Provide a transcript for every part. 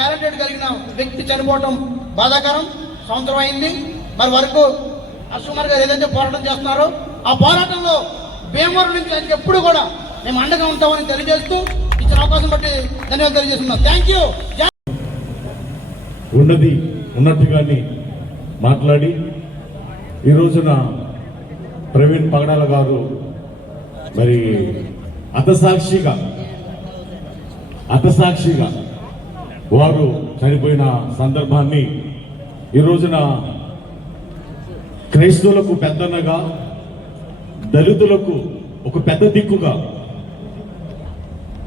Talented కలిగిన వ్యక్తి చనిపోవటం బాధాకరం. సంవత్సరం అయింది. మరి వరకు అశ్వకుమార్ గారు ఏదైతే పోరాటం చేస్తున్నారో ఆ పోరాటంలో భీమవరం నుంచి ఆయనకి ఎప్పుడు కూడా మేము అండగా ఉంటామని తెలియజేస్తూ ఇచ్చిన అవకాశం బట్టి ధన్యవాదాలు తెలియజేస్తున్నాం. Thank you. ఉన్నది ఉన్నట్టుగానే మాట్లాడి ఈ రోజున ప్రవీణ్ పగడాల గారు మరి అతసాక్షిగా వారు చనిపోయిన సందర్భాన్ని ఈ రోజున క్రైస్తవులకు పెద్దన్నగా, దళితులకు ఒక పెద్ద దిక్కుగా,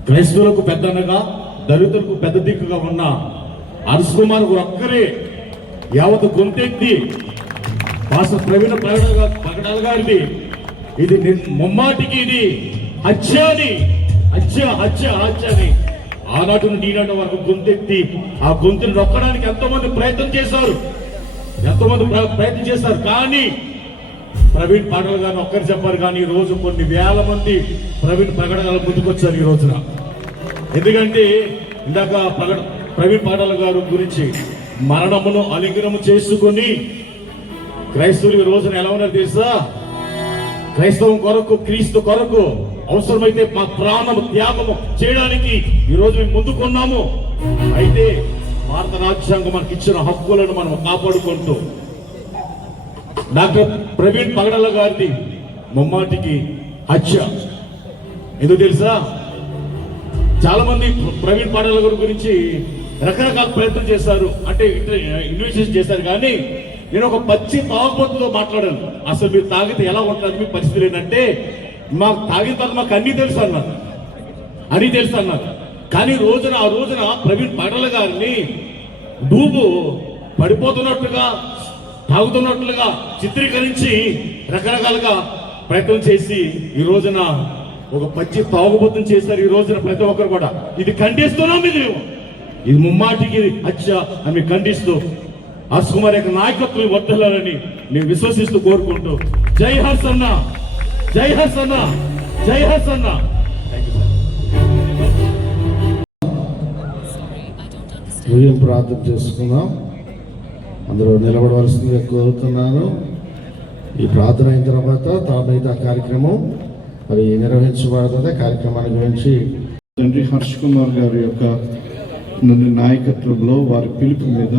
క్రైస్తవులకు పెద్దన్నగా దళితులకు పెద్ద దిక్కుగా ఉన్న అశ్వకుమార్ ఒక్కరే యావత్ గొంతెత్తి మాస్టర్ ప్రవీణ పగడాల గారిది ఇది ముమ్మాటికి ఇది హత్య అని ఆనాటి నుండి ఈనాటి వరకు గొంతెత్తి ఆ గొంతుని నొక్కడానికి ఎంతోమంది ప్రయత్నం చేశారు. కానీ ప్రవీణ్ పగడాల గారిని ఒక్కరు చెప్పారు. కానీ ఈ రోజు కొన్ని వేల మంది ప్రవీణ్ పగడాల ముందుకొచ్చారు ఈ రోజున. ఎందుకంటే ఇందాక ప్రవీణ్ పగడాల గారు గురించి మరణమును అలింగనము చేసుకొని క్రైస్తవులు ఈ రోజున ఎలా ఉన్నారు తెలుసా? క్రైస్తవం కొరకు, క్రీస్తు కొరకు అవసరమైతే మా ప్రాణము త్యాగము చేయడానికి ఈ రోజు మేము ముందుకున్నాము. అయితే భారత రాజ్యాంగం మనకి ఇచ్చిన హక్కులను మనం కాపాడుకుంటూ డాక్టర్ ప్రవీణ్ పగడాల గారిది ముమ్మాటికి హత్య. ఎందుకు తెలుసా? చాలా మంది ప్రవీణ్ పగడాల గారి గురించి రకరకాల ప్రయత్నం చేశారు, అంటే ఇన్వెస్టిగేషన్ చేశారు. కానీ నేను ఒక పచ్చి తాగుబోతుతో మాట్లాడాను. అసలు మీరు తాగితే ఎలా ఉంటుంది మీ పరిస్థితులు ఏంటంటే, మాకు తాగిన తర్వాత మాకు అన్నీ తెలుసు అన్నారు. కానీ ఆ రోజున ప్రవీణ్ పగడాల గారిని డూబు పడిపోతున్నట్టుగా, తాగుతున్నట్లుగా చిత్రీకరించి రకరకాలుగా ప్రయత్నం చేసి ఈ రోజున ఒక పచ్చి తాగుబోతుని చేశారు. ఈ రోజున ప్రతి ఒక్కరు కూడా ఇది ఖండిస్తున్నాం. ఇది ముమ్మాటికి హత్య అని ఖండిస్తూ అశ్వకుమార్ యొక్క నాయకత్వం వర్ధిల్లాలని మేము విశ్వసిస్తూ కోరుకుంటూ జై హర్ష్ అన్న. ప్రార్థన చేసుకుందాం. అందరూ నిలబడవలసిందిగా కోరుతున్నాను. ఈ ప్రార్థన అయిన తర్వాత తామైతే ఆ కార్యక్రమం మరి నిర్వహించబడుతుంది. కార్యక్రమాన్ని గురించి తండ్రి హర్ష్ కుమార్ గారి యొక్క నాయకత్వంలో, వారి పిలుపు మీద,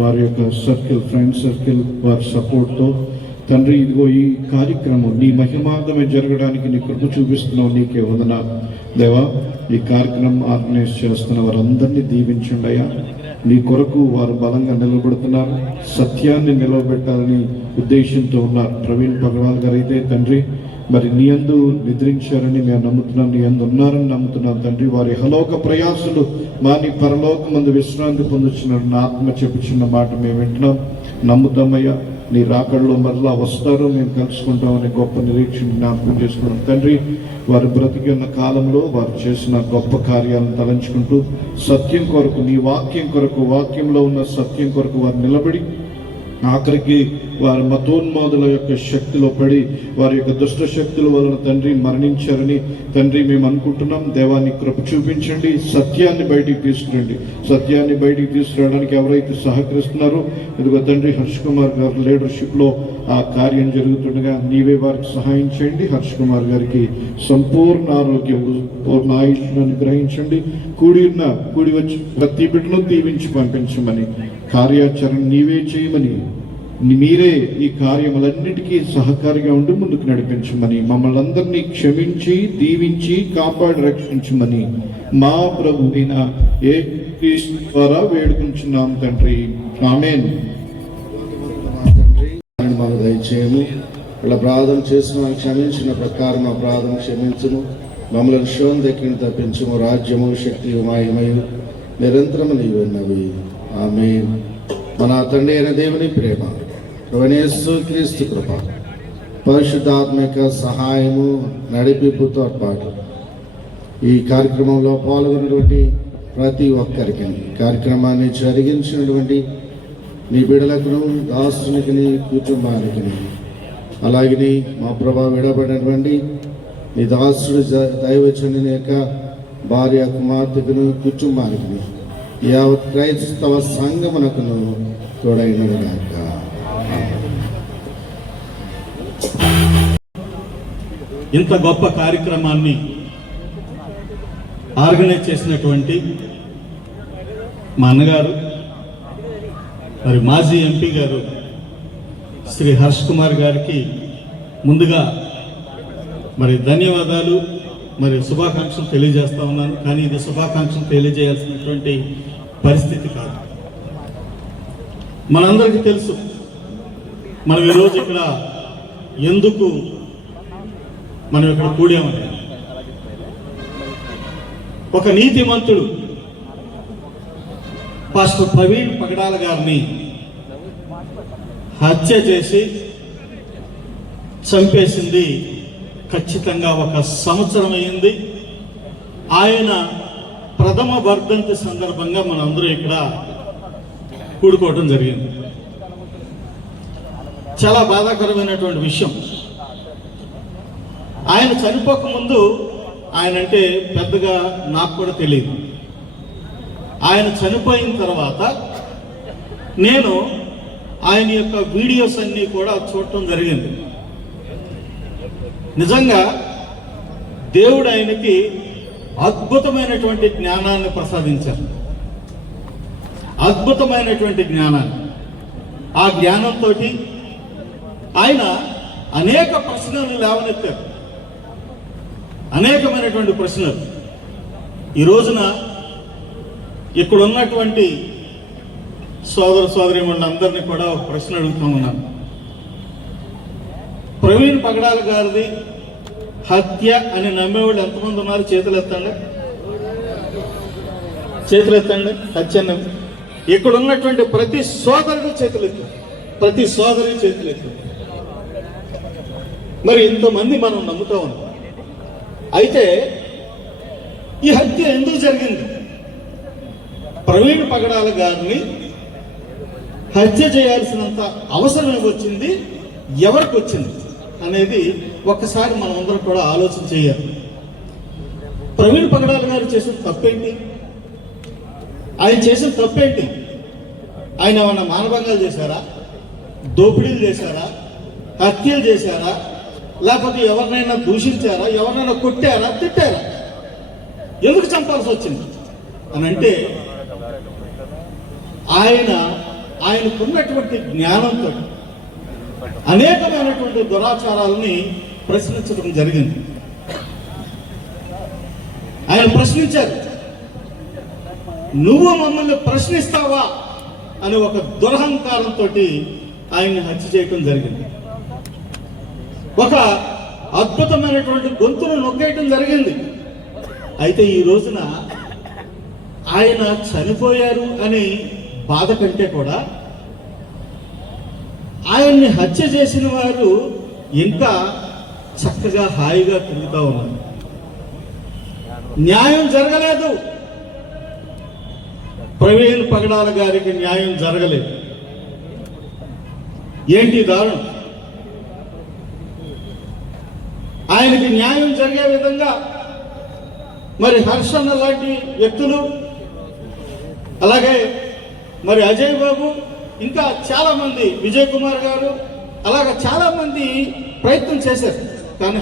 వారి యొక్క ఫ్రెండ్ సర్కిల్ వారి సపోర్ట్తో తండ్రి ఇదిగో ఈ కార్యక్రమం నీ మహిమార్థమే జరగడానికి నీ కృప చూపిస్తున్నావు. నీకే వందనాలు దేవా. ఈ కార్యక్రమం ఆర్గనైజ్ చేస్తున్న వారందరినీ దీవించండి అయ్యా. నీ కొరకు వారు బలంగా నిలబడుతున్నారు, సత్యాన్ని నిలబెట్టాలని ఉద్దేశంతో ఉన్నారు. ప్రవీణ్ పగడాల గారు అయితే తండ్రి మరి నీ యందు నిద్రించారని మేము నమ్ముతున్నాం, నీ యందు ఉన్నారని నమ్ముతున్నాం తండ్రి. వారి హలోక ప్రయాసులు మా నీ పరలోకమందు విశ్రాంతి పొందుతున్నారు. నా ఆత్మ చెప్పుచున్న మాట మేము వింటున్నాం, నమ్ముతామయ్యా. నీ రాకడలో మరలా వస్తారు, మేము కలుసుకుంటామని గొప్ప నిరీక్షణ జ్ఞాపకం చేసుకున్నాం తండ్రి. వారు బ్రతికిన కాలంలో వారు చేసిన గొప్ప కార్యాలను తలంచుకుంటూ సత్యం కొరకు, నీ వాక్యం కొరకు, వాక్యంలో ఉన్న సత్యం కొరకు వారు నిలబడి ఆఖరికి వారి మతోన్మాదుల యొక్క శక్తిలో పడి వారి యొక్క దుష్ట శక్తుల వలన తండ్రి మరణించారని తండ్రి మేము అనుకుంటున్నాం. దేవాన్ని కృప చూపించండి, సత్యాన్ని బయటికి తీసుకురండి. సత్యాన్ని బయటికి తీసుకురావడానికి ఎవరైతే సహకరిస్తున్నారో ఇదిగో తండ్రి హర్ష్ కుమార్ గారి లీడర్షిప్లో ఆ కార్యం జరుగుతుండగా నీవే వారికి సహాయం చేయండి. హర్ష్ కుమార్ గారికి సంపూర్ణ ఆరోగ్యం, పూర్ణ ఆయుష్ను అనుగ్రహించండి. కూడి వచ్చి ప్రతి బిడ్డను దీవించి పంపించమని, కార్యాచరణ నీవే చేయమని, మీరే ఈ కార్యములన్నిటికీ సహకారిగా ఉండి ముందుకు నడిపించమని, మమ్మల్ని అందరినీ క్షమించి దీవించి కాపాడి రక్షించమని మా ప్రభువైన యేసు ద్వారా వేడుకుంటున్నాం తండ్రి. ఆమేన్. మాకు దయచేయము. ఇలా ప్రార్థన చేసిన క్షమించిన ప్రకారం మా ప్రార్థన క్షమించుము. మమ్మల్ని శోధన దగ్గర తప్పించుము. రాజ్యము, శక్తి, మహిమయు నిరంతరము నీవన్నవి. ఆమేన్. మన తండ్రి అయిన దేవుని ప్రేమ, యేసు క్రీస్తు కృప, పరిశుద్ధాత్మిక సహాయము, నడిపింపుతో పాటు ఈ కార్యక్రమంలో పాల్గొన్నటువంటి ప్రతి ఒక్కరికి, కార్యక్రమాన్ని జరిగించినటువంటి నీ బిడ్డలకు, దాసునికి, కుటుంబానికి, అలాగే మా ప్రభా విడబడినటువంటి నీ దాసుడు దైవచనుని యొక్క భార్య, కుమార్తెకును, కుటుంబానికి యావత్ క్రైస్తవ సంఘమునకును తోడైనగాక. ఇంత గొప్ప కార్యక్రమాన్ని ఆర్గనైజ్ చేసినటువంటి మా అన్నగారు, మరి మాజీ ఎంపీ గారు శ్రీ హర్ష్ కుమార్ గారికి ముందుగా మరి ధన్యవాదాలు, మరి శుభాకాంక్షలు తెలియజేస్తా ఉన్నాను. కానీ ఇది శుభాకాంక్షలు తెలియజేయాల్సినటువంటి పరిస్థితి కాదు. మనందరికీ తెలుసు మనం ఈరోజు ఇక్కడ ఎందుకు మనం ఇక్కడ కూడామని. ఒక నీతిమంతుడు పాస్టర్ ప్రవీణ్ పగడాల గారిని హత్య చేసి చంపేసింది ఖచ్చితంగా 1 సంవత్సరం అయింది. ఆయన ప్రథమ వర్ధంతి సందర్భంగా మనందరూ ఇక్కడ కూడుకోవటం జరిగింది. చాలా బాధాకరమైనటువంటి విషయం. ఆయన చనిపోకముందు ఆయన అంటే పెద్దగా నాకు కూడా తెలియదు. ఆయన చనిపోయిన తర్వాత నేను ఆయన యొక్క వీడియోస్ అన్నీ కూడా చూడటం జరిగింది. నిజంగా దేవుడు ఆయనకి అద్భుతమైనటువంటి జ్ఞానాన్ని ప్రసాదించారు. అద్భుతమైనటువంటి జ్ఞానాన్ని. ఆ జ్ఞానంతో ఆయన అనేక ప్రశ్నలు లేవనెత్తారు. అనేకమైనటువంటి ప్రశ్నలు. ఈ రోజున ఇక్కడ ఉన్నటువంటి సోదర సోదరీమణులందరినీ కూడా ఒక ప్రశ్న అడుగుతూ ఉన్నాను. ప్రవీణ్ పగడాల గారిది హత్య అని నమ్మేవాళ్ళు ఎంతమంది ఉన్నారు? చేతులు ఎత్తండి, చేతులు ఎత్తండి. హత్య నమ్మి ఇక్కడ ఉన్నటువంటి ప్రతి సోదరుడు చేతులు ఎత్తు, ప్రతి సోదరి చేతులు ఎత్తు. మరి ఇంతమంది మనం నమ్ముతా ఉన్నాం. అయితే ఈ హత్య ఎందుకు జరిగింది? ప్రవీణ్ పగడాల గారిని హత్య చేయాల్సినంత అవసరం వచ్చింది, ఎవరికి వచ్చింది అనేది ఒక్కసారి మనం అందరం కూడా ఆలోచన చేయాలి. ప్రవీణ్ పగడాల గారు చేసిన తప్పేంటి? ఆయన చేసిన తప్పేంటి? ఆయన ఏమన్నా మానభంగాలు చేశారా? దోపిడీలు చేశారా? హత్యలు చేశారా? లేకపోతే ఎవరినైనా దూషించారా? ఎవరినైనా కొట్టారా? తిట్టారా? ఎందుకు చంపాల్సి వచ్చింది అని అంటే ఆయనకున్నటువంటి జ్ఞానంతో అనేకమైనటువంటి దురాచారాలని ప్రశ్నించడం జరిగింది. ఆయన ప్రశ్నించారు, నువ్వు మమ్మల్ని ప్రశ్నిస్తావా అని ఒక దురహంకారంతో ఆయన్ని హత్య చేయటం జరిగింది. ఒక అద్భుతమైనటువంటి గొంతును నొక్కేయటం జరిగింది. అయితే ఈ రోజున ఆయన చనిపోయారు అని బాధ కంటే కూడా ఆయన్ని హత్య చేసిన వారు ఇంకా చక్కగా హాయిగా తిరుగుతూ ఉన్నారు. న్యాయం జరగలేదు. ప్రవీణ్ పగడాల గారికి న్యాయం జరగలేదు. ఏంటి దారుణం? ఆయనకి న్యాయం జరిగే విధంగా మరి హర్షన్న లాంటి వ్యక్తులు, అలాగే మరి అజయ్ బాబు, ఇంకా చాలా మంది, విజయ్ కుమార్ గారు, అలాగే చాలా మంది ప్రయత్నం చేశారు. కానీ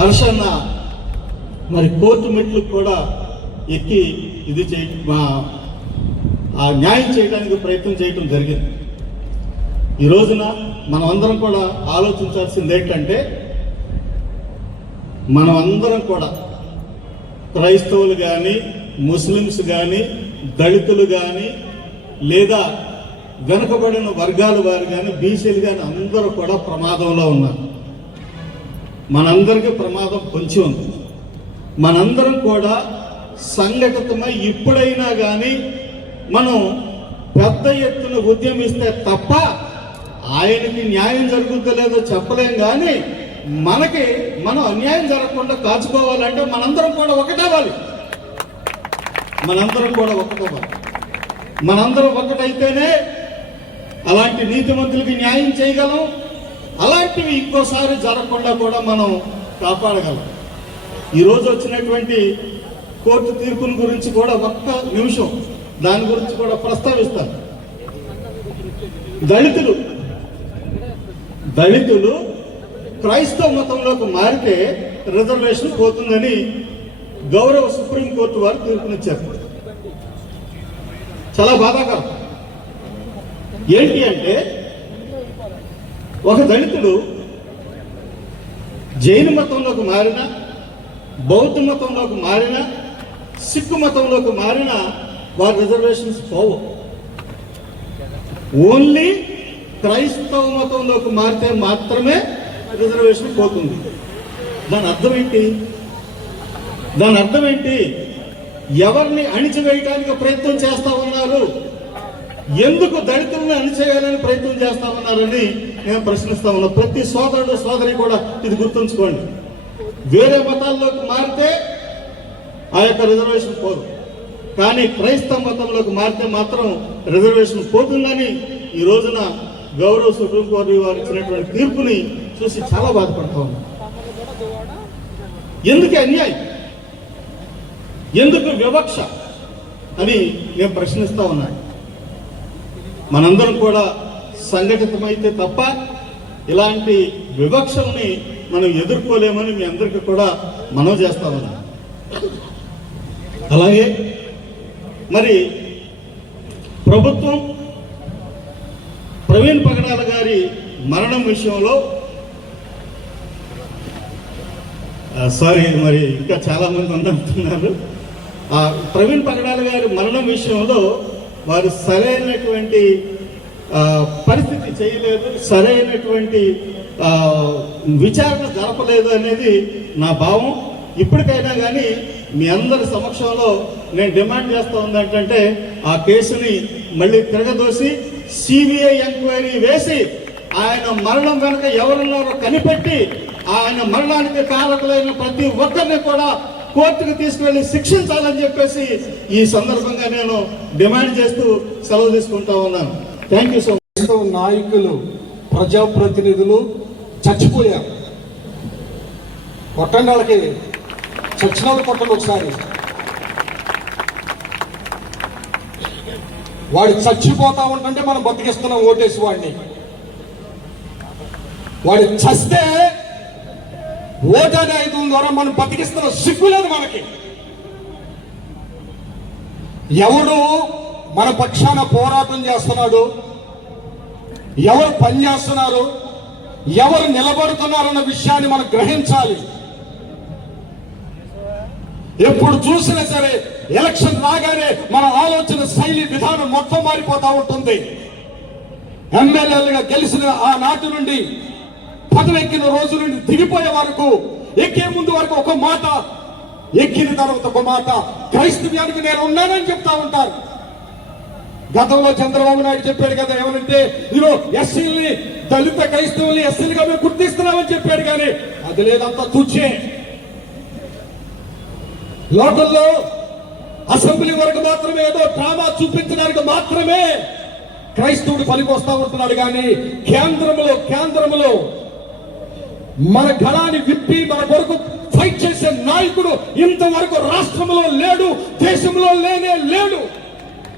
హర్షన్న మరి కోర్టు మెట్లు కూడా ఎక్కి ఇది ఆ న్యాయం చేయడానికి ప్రయత్నం చేయడం జరిగింది. ఈ రోజున మనం అందరం కూడా ఆలోచించాల్సింది ఏంటంటే, మనం అందరం కూడా క్రైస్తవులు కానీ, ముస్లిమ్స్ కానీ, దళితులు కానీ, లేదా వెనుకబడిన వర్గాల వారు కానీ, బీసీలు కానీ అందరూ కూడా ప్రమాదంలో ఉన్నారు. మనందరికీ ప్రమాదం పొంచి ఉంది. మనందరం కూడా సంఘటితమై ఇప్పుడైనా కానీ మనం పెద్ద ఎత్తున ఉద్యమిస్తే తప్ప ఆయనకి న్యాయం జరుగుతుందో లేదో చెప్పలేం. కానీ మనం అన్యాయం జరగకుండా కాచుకోవాలంటే మనందరం కూడా ఒకటవ్వాలి. మనందరం ఒకటైతేనే అలాంటి నీతిమంతులకి న్యాయం చేయగలం. అలాంటివి ఇంకోసారి జరగకుండా కూడా మనం కాపాడగలం. ఈరోజు వచ్చినటువంటి కోర్టు తీర్పుల గురించి కూడా ఒక్క నిమిషం దాని గురించి కూడా ప్రస్తావిస్తాను. దళితులు క్రైస్తవ మతంలోకి మారితే రిజర్వేషన్ పోతుందని గౌరవ సుప్రీంకోర్టు వారు తీర్పునిచ్చారు. చాలా బాధాకరం. ఏంటి అంటే ఒక దళితుడు జైన మతంలోకి మారినా, బౌద్ధ మతంలోకి మారినా, సిక్కు మతంలోకి మారినా వారి రిజర్వేషన్స్ పోవు. ఓన్లీ క్రైస్తవ మతంలోకి మారితే మాత్రమే రిజర్వేషన్ పోతుంది. దాని అర్థం ఏంటి? ఎవరిని అణిచివేయడానికి ప్రయత్నం చేస్తా ఉన్నారు? ఎందుకు దళితులను అణిచేయాలని ప్రయత్నం చేస్తా ఉన్నారని నేను ప్రశ్నిస్తా ఉన్నా. ప్రతి సోదరుడు సోదరి కూడా ఇది గుర్తుంచుకోండి. వేరే మతాల్లోకి మారితే ఆ యొక్క రిజర్వేషన్ పోదు, కానీ క్రైస్తవ మతంలోకి మారితే మాత్రం రిజర్వేషన్ పోతుందని ఈ రోజున గౌరవ సుప్రీంకోర్టు వారు ఇచ్చినటువంటి తీర్పుని చూసి చాలా బాధపడతా ఉన్నాం. ఎందుకు అన్యాయం, ఎందుకు వివక్ష అని నేను ప్రశ్నిస్తా ఉన్నాను. మనందరం కూడా సంఘటితమైతే తప్ప ఇలాంటి వివక్షల్ని మనం ఎదుర్కోలేమని మీ అందరికీ కూడా మనవి చేస్తా ఉన్నాం. అలాగే మరి ప్రభుత్వం ప్రవీణ్ పగడాల గారి మరణం విషయంలో మరి ఇంకా చాలా మంది అంటున్నారు. ప్రవీణ్ పగడాల గారి మరణం విషయంలో వారు సరైనటువంటి పరిస్థితి చేయలేదు, సరైనటువంటి విచారణ జరపలేదు అనేది నా భావం. ఇప్పటికైనా కానీ మీ అందరి సమక్షంలో నేను డిమాండ్ చేస్తా ఉంది ఏంటంటే ఆ కేసుని మళ్ళీ తిరగదోసి సిబిఐ ఎంక్వైరీ వేసి ఆయన మరణం వెనక ఎవరున్నారో కనిపెట్టి ఆయన మరణానికి కారకులైన ప్రతి ఒక్కరిని కూడా కోర్టుకు తీసుకువెళ్ళి శిక్షించాలని చెప్పేసి ఈ సందర్భంగా నేను డిమాండ్ చేస్తూ సెలవు తీసుకుంటా ఉన్నాను. Thank you so much. నాయకులు, ప్రజాప్రతినిధులు చచ్చిపోయారు. కొట్టండి వాళ్ళకి, చచ్చిన వాళ్ళు కొట్టండి ఒకసారి. వాడు చచ్చిపోతా ఉంటుంటే మనం బతికిస్తున్నాం ఓటేసి వాడిని. వాడు చస్తే ఓటనే ఆయుధం ద్వారా మనం బతికిస్తున్న సిగ్గులేదు మనకి. ఎవడు మన పక్షాన పోరాటం చేస్తున్నాడు, ఎవరు పనిచేస్తున్నారు, ఎవరు నిలబడుతున్నారన్న విషయాన్ని మనం గ్రహించాలి. ఎప్పుడు చూసినా సరే ఎలక్షన్ రాగానే మన ఆలోచన శైలి విధానం మొత్తం మారిపోతా ఉంటుంది. ఎమ్మెల్యేలుగా గెలిచిన ఆ నాటి నుండి పదవెక్కిన రోజు నుండి దిగిపోయే వరకు, ఎక్కే ముందు వరకు ఒక మాట, ఎక్కిన తర్వాత ఒక మాట, క్రైస్తవ్యానికి నేను ఉన్నానని చెప్తా ఉంటారు. గతంలో చంద్రబాబు నాయుడు చెప్పాడు కదా, ఏమనంటే నేను ఎస్సీల్ని, దళిత క్రైస్తవుల్ని ఎస్సీలుగా మేము గుర్తిస్తున్నామని చెప్పాడు. కానీ అది లేదంతా తుచ్చే. లోకల్లో అసెంబ్లీ వరకు మాత్రమే ఏదో డ్రామా చూపించడానికి మాత్రమే క్రైస్తవుడు పనికి వస్తా ఉంటున్నాడు. కానీ కేంద్రంలో మన గళాన్ని విప్పి మన కొరకు ఫైట్ చేసే నాయకుడు ఇంతవరకు రాష్ట్రంలో లేడు, దేశంలో లేడు.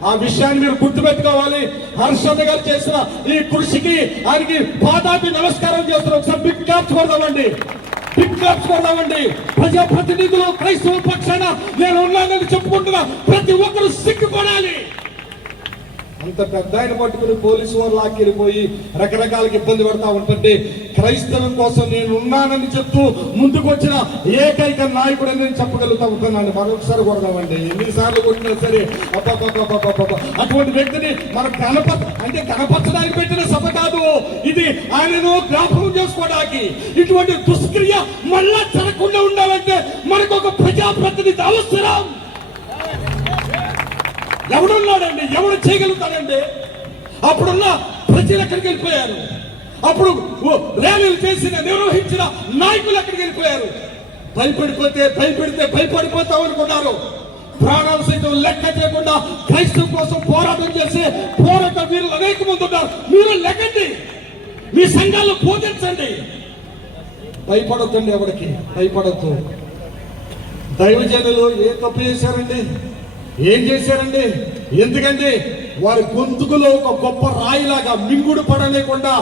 ఆ విషయాన్ని మీరు గుర్తుపెట్టుకోవాలి. హర్షద్ గారు చేసిన ఈ కృషికి ఆయనకి పాదాపి నమస్కారం చేస్తున్నారు. ఒకసారి బిగ్ క్లాప్స్ కొడదామండి. ప్రజాప్రతినిధులు క్రైస్తవ పక్షాన నేను ఉన్నానని చెప్పుకుంటున్నా ప్రతి ఒక్కరు సిగ్గుపడాలి. అంత పెద్ద ఆయన పట్టుకుని పోలీసు వారు లాక్కెళ్ళిపోయి రకరకాలకి ఇబ్బంది పడతా ఉంటుంటే క్రైస్తవం కోసం నేను ఉన్నానని చెప్తూ ముందుకు వచ్చిన ఏకైక నాయకుడు నేను చెప్పగలుగుతా ఉంటున్నాను. మరొకసారి కొడదామండి. ఎన్నిసార్లు కొట్టినా సరే అటువంటి వ్యక్తిని మనం కనపరచడానికి పెట్టిన సభ కాదు ఇది. ఆయనను జ్ఞాపకం చేసుకోవడానికి ఇటువంటి దుష్క్రియ మళ్ళా జరగకుండా ఉండాలంటే మనకు ఒక ప్రజాప్రతినిధి అవసరం. ఎవడున్నాడండి, ఎవడు చేయగలుగుతాడండి? అప్పుడున్న ప్రజలు ఎక్కడికి వెళ్ళిపోయారు? అప్పుడు ర్యాలీలు నిర్వహించిన నాయకులు ఎక్కడికి వెళ్ళిపోయారు? భయపడిపోతాం అనుకున్నారు. ప్రాణాలు సైతం లెక్క చేయకుండా క్రైస్తవం కోసం పోరాటం చేసే పోరాట వీరులు అనేక మంది ఉన్నారు. మీరు లెక్కండి, మీ సంఘాలను బోధించండి. భయపడొద్దండి, ఎవరికి భయపడద్దు. దైవజనులు ఏ తప్పు చేశారండి? ఏం చేశారండి? ఎందుకంటే వారి గొంతుకులో ఒక గొప్ప రాయిలాగా మింగుడు పడలేకుండా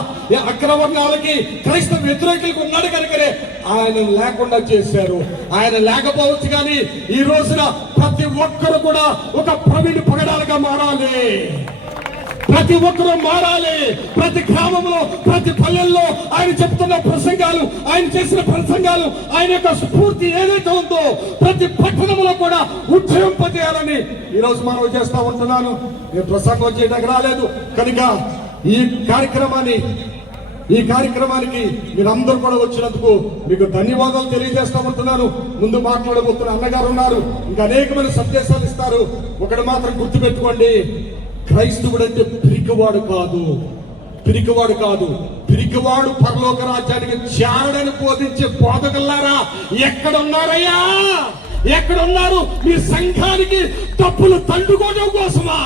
అగ్రవర్ణాలకి క్రైస్తవ వ్యతిరేకులకు ఉన్నాడు కనుకనే ఆయన లేకుండా చేశారు. ఆయన లేకపోవచ్చు కానీ ఈ రోజున ప్రతి ఒక్కరు కూడా ఒక ప్రవీణ్ పగడాలుగా మారాలి. ప్రతి ఒక్కరూ మారాలి. ప్రతి గ్రామంలో, ప్రతి పల్లెల్లో ఆయన చెప్తున్న ప్రసంగాలు, ఆయన చేసిన ప్రసంగాలు, ఆయన యొక్క స్ఫూర్తి ఏదైతే ఉందో ప్రతి పట్టణంలో కూడా ఉజ్జయింపజేయాలని ఈ రోజు మనం చేస్తా ఉంటున్నాను. నేను ప్రసంగం చేయడానికి రాలేదు కనుక ఈ కార్యక్రమానికి మీరందరూ కూడా వచ్చినందుకు మీకు ధన్యవాదాలు తెలియజేస్తా ఉంటున్నాను. ముందు మాట్లాడబోతున్న అన్నగారు ఉన్నారు, ఇంకా అనేకమైన సందేశాలు ఇస్తారు. ఒకటి మాత్రం గుర్తుపెట్టుకోండి, క్రైస్తవుడు అంటే పిరికివాడు కాదు. పిరికివాడు పరలోక రాజ్యానికి చేరడని బోధించే బోధకులారా ఎక్కడున్నారయ్యా? ఎక్కడున్నారు? మీ సంఘానికి తప్పులు తండుకోవడం కోసమా?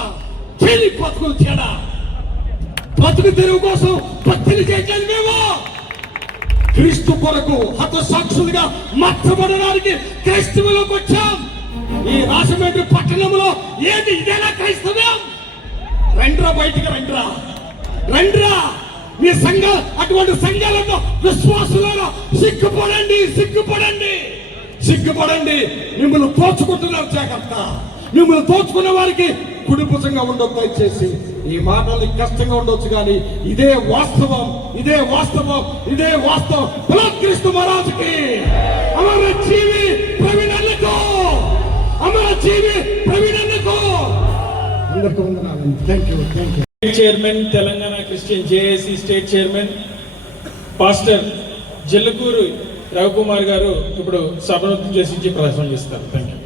చెల్లి బతుకులు చేయడా? బతుకు తెరువు కోసం భక్తిని చేయట్లేదు మేము. క్రీస్తు కొరకు హతసాక్షులుగా మార్చబడడానికి క్రైస్తవులోకి వచ్చాం. ఈ రాజమండ్రి పట్టణంలో ఏది ఇదేనా క్రైస్తవ్యం? రండ్రా, బయటికి రండ్రా. మీ సంఘ అటువంటి సంఘాలలో విశ్వాసులలో సిగ్గుపడండి. మిమ్మల్ని తోచుకుంటున్నారు. జాగ్రత్త. మిమ్మల్ని తోచుకున్న వారికి కుడిపుసంగా ఉండొద్దు. దయచేసి ఈ మాటలు కష్టంగా ఉండొచ్చు కానీ ఇదే వాస్తవం. క్రీస్తు మహారాజుకి అమర జీవి ప్రవీణ్ అన్నకు. అందరికీ వందనాలు. Thank you. Chairman Telangana christian JAC state chairman pastor Jillakuru Ravikumar garu ఇప్పుడు సభను ఉద్దేశించి ప్రసంగిస్తారు. Thank you.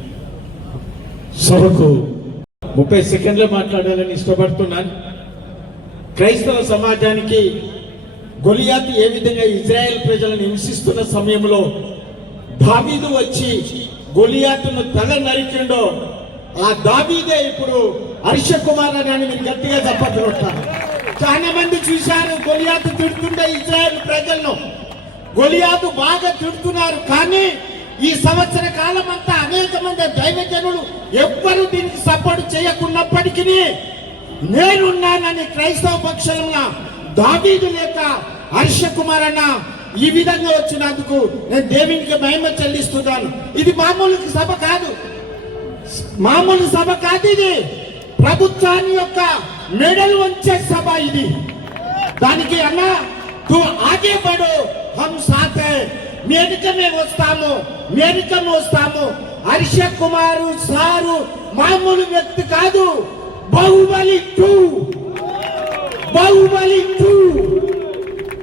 సభకు 30 సెకండ్లు మాట్లాడాలని ఇష్టపడుతున్నాను. క్రైస్తవ సమాజానికి గొలియాతు ఏ విధంగా ఇజ్రాయెల్ ప్రజలను హింసిస్తున్న సమయంలో దావీదు వచ్చి గొలియాతును తల నరికిండో ఆ దావీదే ఇప్పుడు హర్ష కుమార్ అని మీరు గట్టిగా చప్పట్లు కొట్టారు. చాలా మంది చూశారు గొలియాతు తిడుతుండే ఇజ్రాయెల్ ప్రజలను. గొలియాతు బాగా తిడుతున్నారు కానీ ఈ సంవత్సర కాలం అంతా అనేక మంది దైవజనులు ఎవ్వరూ దీనికి సపోర్ట్ చేయకున్నప్పటికీ నేనున్నానని క్రైస్తవ పక్షంలో దావీదు లేక హర్ష కుమార్ అన్న ఈ విధంగా వచ్చినందుకు నేను దేవునికి మహిమ చెల్లిస్తున్నాను. ఇది మామూలు సభ కాదు. ఇది ప్రభుత్వాన్ని యొక్క మెడల్ వంచే సభ. ఇది దానికి అన్న తు ఆగే పడు, హమ్ సాథే, మేడికమే వస్తాము. హర్ష కుమారు సారు మామూలు వ్యక్తి కాదు. బాహుబలి 2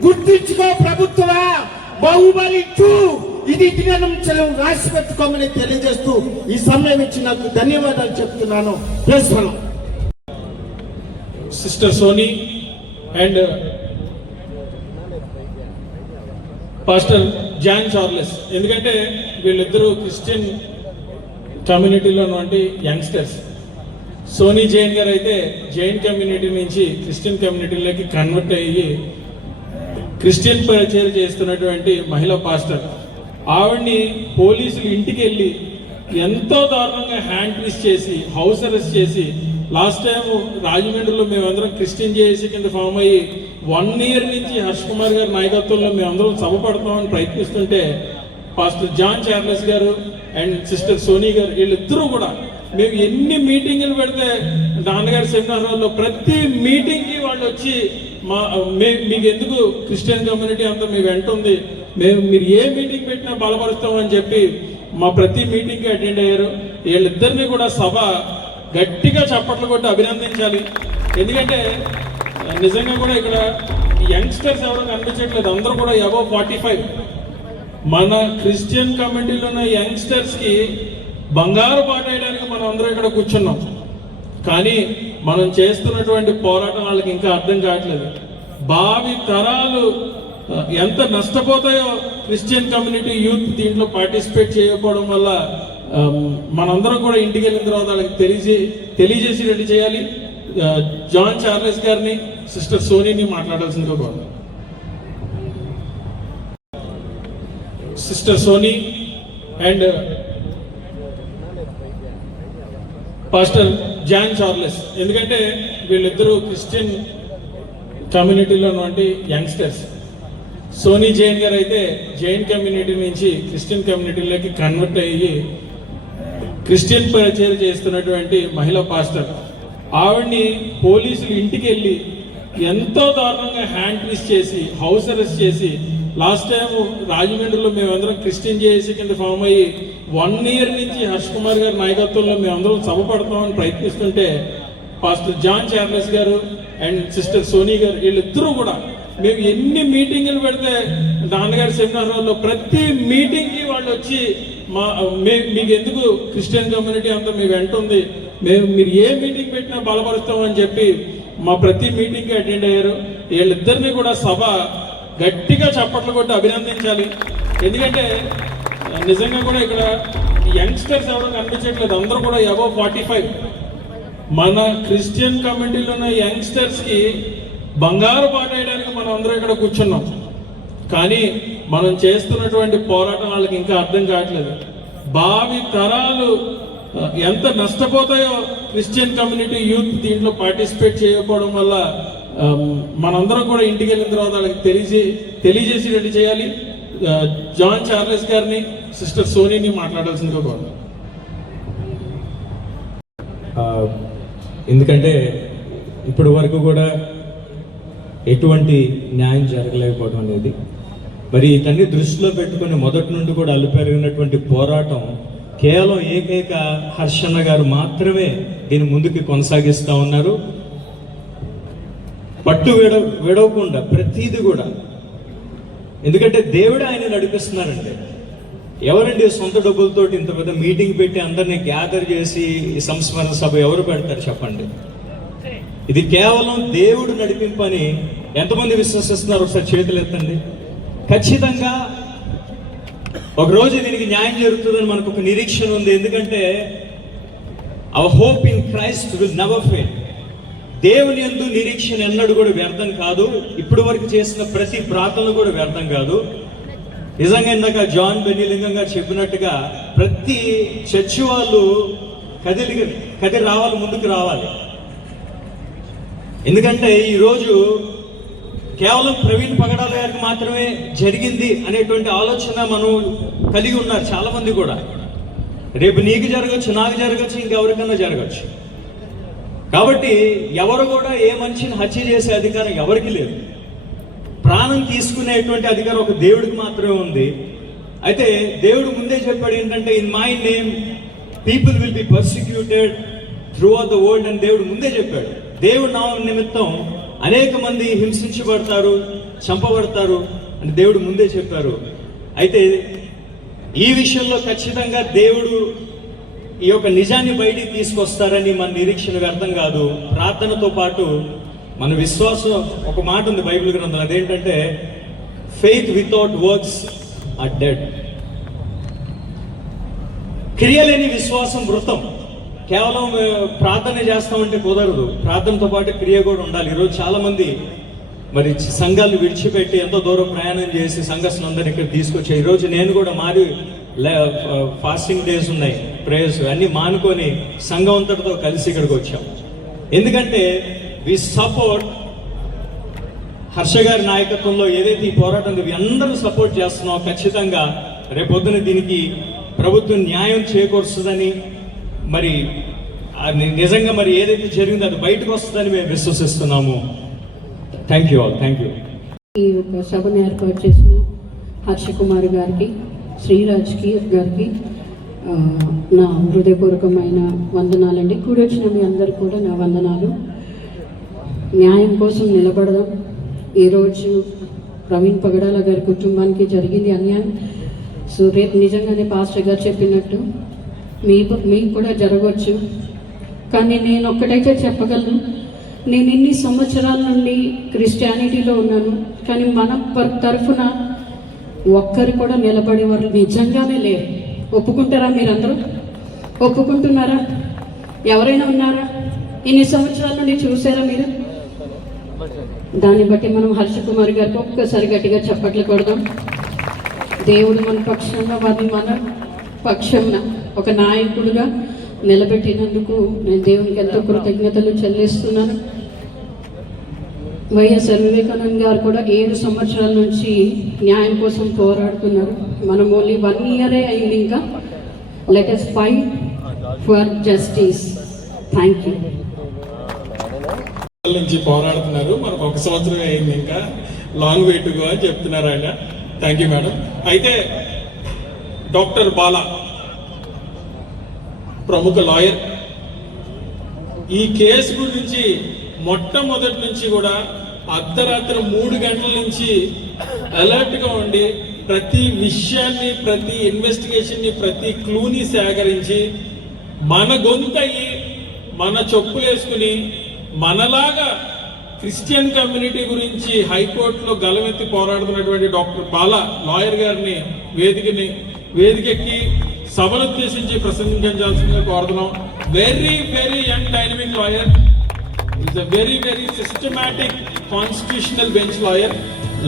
గుర్తించుకో ప్రభుత్వమా. బాహుబలి 2 ఇది దినం చెలవు రాసి పెట్టుకోమని తెలియజేస్తూ ఈ సమయం ఇచ్చి నాకు ధన్యవాదాలు చెప్తున్నాను. Sister Sony and pastor John Charles. ఎందుకంటే వీళ్ళిద్దరూ క్రిస్టియన్ కమ్యూనిటీలో ఉన్నటువంటి యంగ్స్టర్స్. సోనీ జైన్ గారు అయితే జైన్ కమ్యూనిటీ నుంచి క్రిస్టియన్ కమ్యూనిటీలోకి కన్వర్ట్ అయ్యి క్రిస్టియన్ పరిచయం చేస్తున్నటువంటి మహిళా పాస్టర్. ఆవిడ్ని పోలీసులు ఇంటికి వెళ్ళి ఎంతో దారుణంగా హ్యాండ్ ట్విస్ట్ చేసి హౌస్ అరెస్ట్ చేసి లాస్ట్ టైం రాజమండ్రిలో మేమందరం క్రిస్టియన్ జేఏసీ కింద ఫామ్ అయ్యి 1 ఇయర్ నుంచి హర్ష్ కుమార్ గారి నాయకత్వంలో మేమందరం సభ పడతామని ప్రయత్నిస్తుంటే పాస్టర్ జాన్ చార్లెస్ గారు అండ్ సిస్టర్ సోనీ గారు వీళ్ళిద్దరూ కూడా మేము ఎన్ని మీటింగులు పెడితే నాన్నగారి సెమినార్ హాల్లో ప్రతి మీటింగ్కి వాళ్ళు వచ్చి మీకు ఎందుకు క్రిస్టియన్ కమ్యూనిటీ అంతా మీ వెంట ఉంది, మీరు ఏ మీటింగ్ పెట్టినా బలపరుస్తామని చెప్పి మా ప్రతి మీటింగ్కి అటెండ్ అయ్యారు. వీళ్ళిద్దరిని కూడా సభ గట్టిగా చప్పట్లు కొట్టి అభినందించాలి. ఎందుకంటే నిజంగా కూడా ఇక్కడ యంగ్స్టర్స్ ఎవరో కనిపించట్లేదు, అందరూ కూడా అబౌవ్ 45. మన క్రిస్టియన్ కమ్యూనిటీలో ఉన్న యంగ్స్టర్స్కి బంగారు పాట వేయడానికి మనం అందరం ఇక్కడ కూర్చున్నాం. కానీ మనం చేస్తున్నటువంటి పోరాటం వాళ్ళకి ఇంకా అర్థం కావట్లేదు. భావి తరాలు ఎంత నష్టపోతాయో క్రిస్టియన్ కమ్యూనిటీ యూత్ దీంట్లో పార్టిసిపేట్ చేయకపోవడం వల్ల మనందరం కూడా ఇంటికి వెళ్ళిన తర్వాత వాళ్ళకి తెలియజేసేటట్టు చేయాలి. జాన్ చార్లెస్ గారిని సిస్టర్ సోనీని మాట్లాడాల్సిందిగా కోరుతున్నాను. Sister Sony and pastor John Charles. ఎందుకంటే వీళ్ళిద్దరూ క్రిస్టియన్ కమ్యూనిటీలో ఉన్నటువంటి యంగ్స్టర్స్. సోనీ జైన్ గారు అయితే జైన్ కమ్యూనిటీ నుంచి క్రిస్టియన్ కమ్యూనిటీలోకి కన్వర్ట్ అయ్యి క్రిస్టియన్ పరిచయం చేస్తున్నటువంటి మహిళా పాస్టర్. ఆవిడ్ని పోలీసులు ఇంటికి వెళ్ళి ఎంతో దారుణంగా హ్యాండ్ ట్విస్ట్ చేసి హౌస్ అరెస్ట్ చేసి, లాస్ట్ టైం రాజమండ్రిలో మేమందరం క్రిస్టియన్ జేఏసీ కింద ఫామ్ అయ్యి 1 year నుంచి హర్ష్ కుమార్ గారి నాయకత్వంలో మేమందరం సభ పడతామని ప్రయత్నిస్తుంటే పాస్టర్ జాన్ చార్లెస్ గారు అండ్ సిస్టర్ సోనీ గారు వీళ్ళిద్దరూ కూడా మేము ఎన్ని మీటింగులు పెడితే నాన్నగారి సెమినార్ హాల్లో ప్రతి మీటింగ్కి వాళ్ళు వచ్చి మీకు ఎందుకు క్రిస్టియన్ కమ్యూనిటీ అంతా మీ వెంట ఉంది, మీరు ఏ మీటింగ్ పెట్టినా బలపరుస్తామని చెప్పి మా ప్రతి మీటింగ్కి అటెండ్ అయ్యారు. వీళ్ళిద్దరిని కూడా సభ గట్టిగా చప్పట్లు కొట్టి అభినందించాలి. ఎందుకంటే నిజంగా కూడా ఇక్కడ యంగ్స్టర్స్ ఎవరు కనిపించట్లేదు, అందరూ కూడా అబౌవ్ 45. మన క్రిస్టియన్ కమ్యూనిటీలో ఉన్న యంగ్స్టర్స్కి బంగారు పాట వేయడానికి మనం అందరం ఇక్కడ కూర్చున్నాం. కానీ మనం చేస్తున్నటువంటి పోరాటం వాళ్ళకి ఇంకా అర్థం కావట్లేదు. భావి తరాలు ఎంత నష్టపోతాయో క్రిస్టియన్ కమ్యూనిటీ యూత్ దీంట్లో పార్టిసిపేట్ చేయకపోవడం వల్ల మనందరం కూడా ఇంటికి వెళ్ళిన తర్వాత వాళ్ళకి తెలియజేసేటట్టు చేయాలి. జాన్ చార్లెస్ గారిని సిస్టర్ సోనీని మాట్లాడాల్సిందిగా కోరుతున్నాను. ఎందుకంటే ఇప్పటి వరకు కూడా ఎటువంటి న్యాయం జరగలేకపోవడం అనేది, మరి ఇతన్ని దృష్టిలో పెట్టుకుని మొదటి నుండి కూడా అల్లుపెరిగినటువంటి పోరాటం కేవలం ఏకైక హర్షన్న గారు మాత్రమే దీని ముందుకు కొనసాగిస్తూ ఉన్నారు. పట్టు విడవకుండా ప్రతీది కూడా, ఎందుకంటే దేవుడు ఆయన నడిపిస్తున్నారండి. ఎవరండి సొంత డబ్బులతో ఇంత పెద్ద మీటింగ్ పెట్టి అందరినీ గ్యాదర్ చేసి ఈ సంస్మరణ సభ ఎవరు పెడతారు చెప్పండి? ఇది కేవలం దేవుడు నడిపింపని ఎంతమంది విశ్వసిస్తున్నారు? ఒకసారి చేతులు ఎత్తండి. ఖచ్చితంగా ఒకరోజు దీనికి న్యాయం జరుగుతుందని మనకు ఒక నిరీక్షణ ఉంది. ఎందుకంటే hour hope in Christ will never fail. దేవుని యందు నిరీక్షణ ఎన్నడూ కూడా వ్యర్థం కాదు. ఇప్పటి వరకు చేసిన ప్రతి ప్రార్థనలు కూడా వ్యర్థం కాదు. నిజంగా ఇందాక జాన్ బెన్నీలింగం గారు చెప్పినట్టుగా ప్రతి చర్చి వాళ్ళు కదిలి రావాలి, ముందుకు రావాలి. ఎందుకంటే ఈరోజు కేవలం ప్రవీణ్ పగడాల గారికి మాత్రమే జరిగింది అనేటువంటి ఆలోచన మనం కలిగి ఉన్నారు చాలా మంది కూడా. రేపు నీకు జరగచ్చు, నాకు జరగచ్చు, ఇంకెవరికన్నా జరగచ్చు. కాబట్టి ఎవరు కూడా ఏ మనిషిని హత్య చేసే అధికారం ఎవరికి లేదు. ప్రాణం తీసుకునేటువంటి అధికారం ఒక దేవుడికి మాత్రమే ఉంది. అయితే దేవుడు ముందే చెప్పాడు ఏంటంటే, in my name people will be persecuted through out the world అని దేవుడు ముందే చెప్పాడు. దేవుడు నామం నిమిత్తం అనేక మంది హింసించబడతారు, చంపబడతారు అని దేవుడు ముందే చెప్పారు. అయితే ఈ విషయంలో ఖచ్చితంగా దేవుడు ఈ యొక్క నిజాన్ని బయటికి తీసుకొస్తారని మన నిరీక్షణ వ్యర్థం కాదు. ప్రార్థనతో పాటు మన విశ్వాసం, ఒక మాట ఉంది బైబిల్ గ్రంథం, అదేంటంటే faith without works are dead. క్రియలేని విశ్వాసం మృతం. కేవలం ప్రార్థన చేస్తామంటే కుదరదు, ప్రార్థనతో పాటు క్రియ కూడా ఉండాలి. ఈరోజు చాలా మంది మరి సంఘాలు విడిచిపెట్టి ఎంతో దూరం ప్రయాణం చేసి సంఘస్థులందరినీ ఇక్కడ తీసుకొచ్చి, ఈరోజు నేను కూడా మారి ఫాస్టింగ్ డేస్ ఉన్నాయి, ప్రేయర్స్ అన్ని మానుకొని సంఘం అంతటితో కలిసి ఇక్కడికి వచ్చాం. ఎందుకంటే వి సపోర్ట్ హర్ష గారి నాయకత్వంలో ఏదైతే ఈ పోరాటం అందరూ సపోర్ట్ చేస్తున్నామో ఖచ్చితంగా రేపొద్దున దీనికి ప్రభుత్వం న్యాయం చేకూరుస్తుందని, మరి నిజంగా మరి ఏదైతే జరిగిందో అది బయటకు వస్తుందని మేము విశ్వసిస్తున్నాము. Thank you all. Thank you. ఈ యొక్క సభను ఏర్పాటు చేసిన హర్ష కుమార్ గారికి, శ్రీరాజ్కి గారికి నా హృదయపూర్వకమైన వందనాలండి. కూడొచ్చిన మీ అందరికీ కూడా నా వందనాలు. న్యాయం కోసం నిలబడదాం. ఈరోజు ప్రవీణ్ పగడాల గారి కుటుంబానికి జరిగింది అన్యాయం. సో రేపు నిజంగానే పాస్టర్ గారు చెప్పినట్టు మీకు కూడా జరగవచ్చు. కానీ నేను ఒక్కటైతే చెప్పగలను, నేను ఇన్ని సంవత్సరాల నుండి క్రిస్టియానిటీలో ఉన్నాను, కానీ మన తరఫున ఒక్కరు కూడా నిలబడే వారు నిజంగానే లేరు. ఒప్పుకుంటారా? మీరందరూ ఒప్పుకుంటున్నారా? ఎవరైనా ఉన్నారా? ఇన్ని సంవత్సరాల నుండి చూసారా మీరు? దాన్ని బట్టి మనం హర్ష కుమార్ గారికి ఒక్కసారి గట్టిగా చప్పట్లు కొడదాం. దేవుడు మన పక్షంగా, వారిని మన పక్షంగా ఒక నాయకుడిగా నిలబెట్టినందుకు నేను దేవునికి ఎంతో కృతజ్ఞతలు చెల్లిస్తున్నాను. వైఎస్ఆర్ వివేకానంద్ గారు కూడా 7 సంవత్సరాల నుంచి న్యాయం కోసం పోరాడుతున్నారు. మనం ఓన్లీ 1 ఇయరే అయింది. ఇంకా let us fight for justice. Thank you. నుంచి పోరాడుతున్నారు, మనకు 1 సంవత్సరమే అయింది, ఇంకా లాంగ్ వే టు గో అని చెప్తున్నారు ఆయన. Thank you madam. అయితే డాక్టర్ బాలా ప్రముఖ లాయర్, ఈ కేసు గురించి మొట్టమొదటి నుంచి కూడా అర్ధరాత్రి 3 గంటల నుంచి అలర్ట్గా ఉండి ప్రతి విషయాన్ని, ప్రతి ఇన్వెస్టిగేషన్ని, ప్రతి క్లూని సేకరించి మన గొంతయ్యి మన చెప్పులు వేసుకుని మనలాగా క్రిస్టియన్ కమ్యూనిటీ గురించి హైకోర్టులో గలమెత్తి పోరాడుతున్నటువంటి డాక్టర్ బాలా లాయర్ గారిని వేదికెక్కి సభనుద్దేశించి ప్రసంగించాల్సిందిగా కోరుతున్నాం. Very very young dynamic lawyer, is a very very systematic constitutional bench lawyer.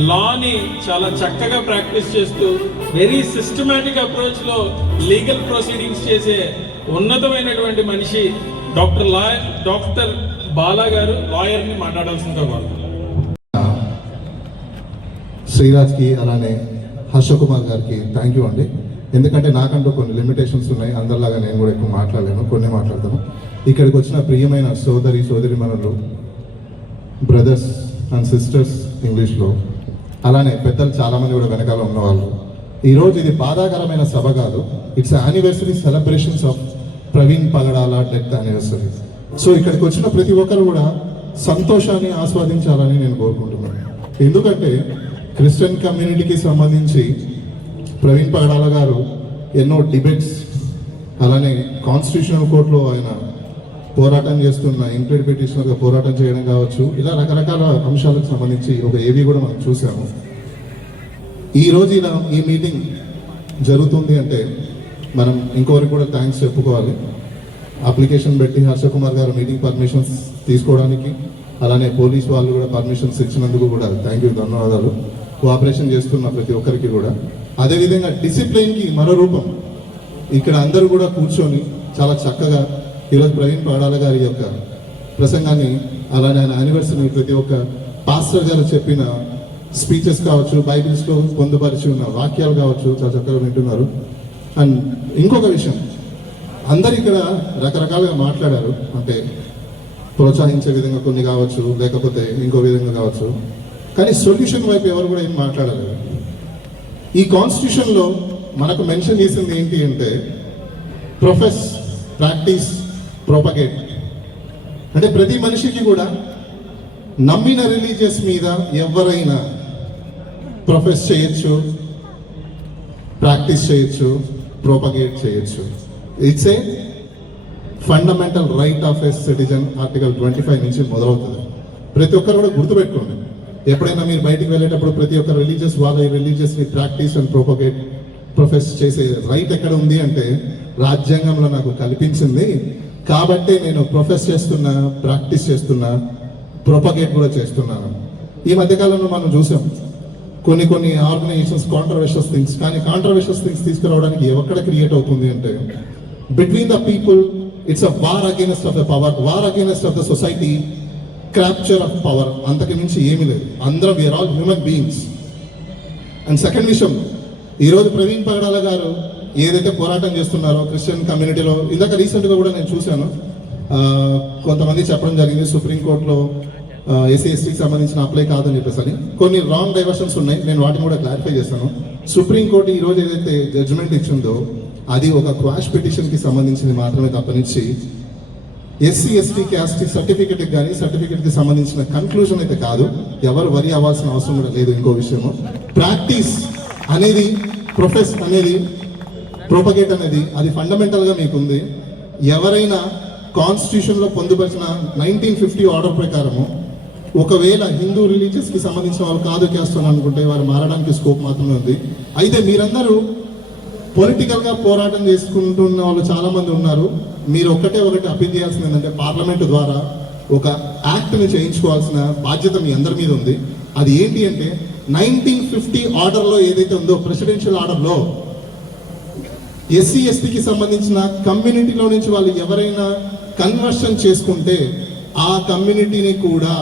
లాని చాలా చక్కగా ప్రాక్టీస్ చేస్తూ వెరీ సిస్టమాటిక్ అప్రోచ్ లో లీగల్ ప్రొసీడింగ్స్ చేసే ఉన్నతమైనటువంటి మనిషి డాక్టర్ బాలా గారు. లాయర్ని మాట్లాడాల్సిందిగా కోరుతున్నాం. శ్రీరాజ్కి అలానే హర్ష కుమార్ గారికి థ్యాంక్ యూ అండి. ఎందుకంటే నాకంటూ కొన్ని లిమిటేషన్స్ ఉన్నాయి, అందరిలాగా నేను కూడా ఎక్కువ మాట్లాడలేను, కొన్ని మాట్లాడతాను. ఇక్కడికి వచ్చిన ప్రియమైన సోదరిమణులు, బ్రదర్స్ అండ్ సిస్టర్స్ ఇంగ్లీష్లో, అలానే పెద్దలు చాలామంది కూడా వెనకాల ఉన్నవాళ్ళు, ఈరోజు ఇది బాధాకరమైన సభ కాదు, it's anniversary celebrations of Praveen Pagadala death anniversary. So ఇక్కడికి వచ్చిన ప్రతి ఒక్కరు కూడా సంతోషాన్ని ఆస్వాదించాలని నేను కోరుకుంటున్నాను. ఎందుకంటే క్రిస్టియన్ కమ్యూనిటీకి సంబంధించి ప్రవీణ్ పగడాల గారు ఎన్నో డిబేట్స్, అలానే కాన్స్టిట్యూషనల్ కోర్టులో ఆయన పోరాటం చేస్తున్న ఇంప్లీడ్ పిటిషనర్గా పోరాటం చేయడం కావచ్చు, ఇలా రకరకాల అంశాలకు సంబంధించి ఒక ఏవి కూడా మనం చూసాము. ఈరోజు ఈ మీటింగ్ జరుగుతుంది అంటే మనం ఇంకొకరికి కూడా థ్యాంక్స్ చెప్పుకోవాలి. అప్లికేషన్ పెట్టి హర్ష కుమార్ గారు మీటింగ్ పర్మిషన్స్ తీసుకోవడానికి, అలానే పోలీస్ వాళ్ళు కూడా పర్మిషన్స్ ఇచ్చినందుకు కూడా థ్యాంక్ యూ, ధన్యవాదాలు. కోఆపరేషన్ చేస్తున్న ప్రతి ఒక్కరికి కూడా. అదేవిధంగా డిసిప్లిన్కి మరో రూపం, ఇక్కడ అందరూ కూడా కూర్చొని చాలా చక్కగా ఈరోజు ప్రవీణ్ పగడాల గారి యొక్క ప్రసంగాన్ని, అలానే ఆయన యానివర్సరీ ప్రతి ఒక్క పాస్టర్ గారు చెప్పిన స్పీచెస్ కావచ్చు, బైబిల్స్లో పొందుపరిచి ఉన్న వాక్యాలు కావచ్చు, చాలా చక్కగా వింటున్నారు. అండ్ ఇంకొక విషయం, అందరు ఇక్కడ రకరకాలుగా మాట్లాడారు, అంటే ప్రోత్సహించే విధంగా కొన్ని కావచ్చు, లేకపోతే ఇంకో విధంగా కావచ్చు, కానీ సొల్యూషన్ వైపు ఎవరు కూడా ఏం మాట్లాడలేదు. ఈ కాన్స్టిట్యూషన్లో మనకు మెన్షన్ చేసింది ఏంటి అంటే ప్రొఫెస్, ప్రాక్టీస్, ప్రొపగేట్. అంటే ప్రతి మనిషికి కూడా నమ్మిన రిలీజియస్ మీద ఎవరైనా ప్రొఫెస్ చేయొచ్చు, ప్రాక్టీస్ చేయొచ్చు, ప్రొపగేట్ చేయొచ్చు. It's a fundamental right of a citizen. Article 25 నుంచి మొదలవుతుంది. ప్రతి ఒక్కరు కూడా గుర్తుపెట్టుకోండి, ఎప్పుడైనా మీరు బయటికి వెళ్ళేటప్పుడు ప్రతి ఒక్క రిలీజియస్ వాళ్ళ రిలీజియస్ని ప్రాక్టీస్ అండ్ ప్రొపగేట్, ప్రొఫెస్ చేసే రైట్ ఎక్కడ ఉంది అంటే రాజ్యాంగంలో నాకు కల్పించింది, కాబట్టి నేను ప్రొఫెస్ చేస్తున్నా, ప్రాక్టీస్ చేస్తున్నా, ప్రొపగేట్ కూడా చేస్తున్నాను. ఈ మధ్యకాలంలో మనం చూసాం కొన్ని ఆర్గనైజేషన్స్ కాంట్రవర్షియస్ థింగ్స్, కానీ కాంట్రవర్షియస్ థింగ్స్ తీసుకురావడానికి ఎక్కడ క్రియేట్ అవుతుంది అంటే between the people it's a war against of the power, war against of the society, capture of power. అంతకు మించి ఏమీ లేదు. అందరం we are all human beings. And second విషయం, ఈరోజు ప్రవీణ్ పగడాల గారు ఏదైతే పోరాటం చేస్తున్నారో క్రిస్టియన్ కమ్యూనిటీలో, ఇందాక రీసెంట్గా కూడా నేను చూశాను, కొంతమంది చెప్పడం జరిగింది సుప్రీంకోర్టులో ఎస్సీ ఎస్టీకి సంబంధించిన అప్లై కాదని చెప్పేసి అని. కొన్ని రాంగ్ డైవర్షన్స్ ఉన్నాయి, నేను వాటిని కూడా క్లారిఫై చేస్తాను. సుప్రీంకోర్టు ఈరోజు ఏదైతే జడ్జిమెంట్ ఇచ్చిందో అది ఒక క్వాష్ పిటిషన్కి సంబంధించింది మాత్రమే తప్పనిచ్చి ఎస్సీ ఎస్టీ క్యాస్ట్ సర్టిఫికెట్కి కానీ సర్టిఫికెట్కి సంబంధించిన కన్క్లూజన్ అయితే కాదు. ఎవరు వరి అవ్వాల్సిన అవసరం కూడా లేదు. ఇంకో విషయము, ప్రాక్టీస్ అనేది, ప్రొఫెస్ అనేది, ప్రొపగేట్ అనేది అది ఫండమెంటల్గా మీకుంది. ఎవరైనా కాన్స్టిట్యూషన్లో పొందుపరిచిన 1950 ఆర్డర్ ప్రకారము ఒకవేళ హిందూ రిలీజియస్కి సంబంధించిన వాళ్ళు కాదు చేస్తాను అనుకుంటే వారు మారడానికి స్కోప్ మాత్రమే ఉంది. అయితే మీరందరూ పొలిటికల్గా పోరాటం చేసుకుంటున్న వాళ్ళు చాలామంది ఉన్నారు. మీరు ఒకటి అప్పీల్ చేయాల్సింది ఏంటంటే పార్లమెంటు ద్వారా ఒక యాక్ట్ని చేయించుకోవాల్సిన బాధ్యత మీ అందరి మీద ఉంది. అది ఏంటి అంటే 1950 ఆర్డర్లో ఏదైతే ఉందో, ప్రెసిడెన్షియల్ ఆర్డర్లో ఎస్సీ ఎస్టీకి సంబంధించిన కమ్యూనిటీలో నుంచి వాళ్ళు ఎవరైనా కన్వర్షన్ చేసుకుంటే ఆ కమ్యూనిటీని కూడా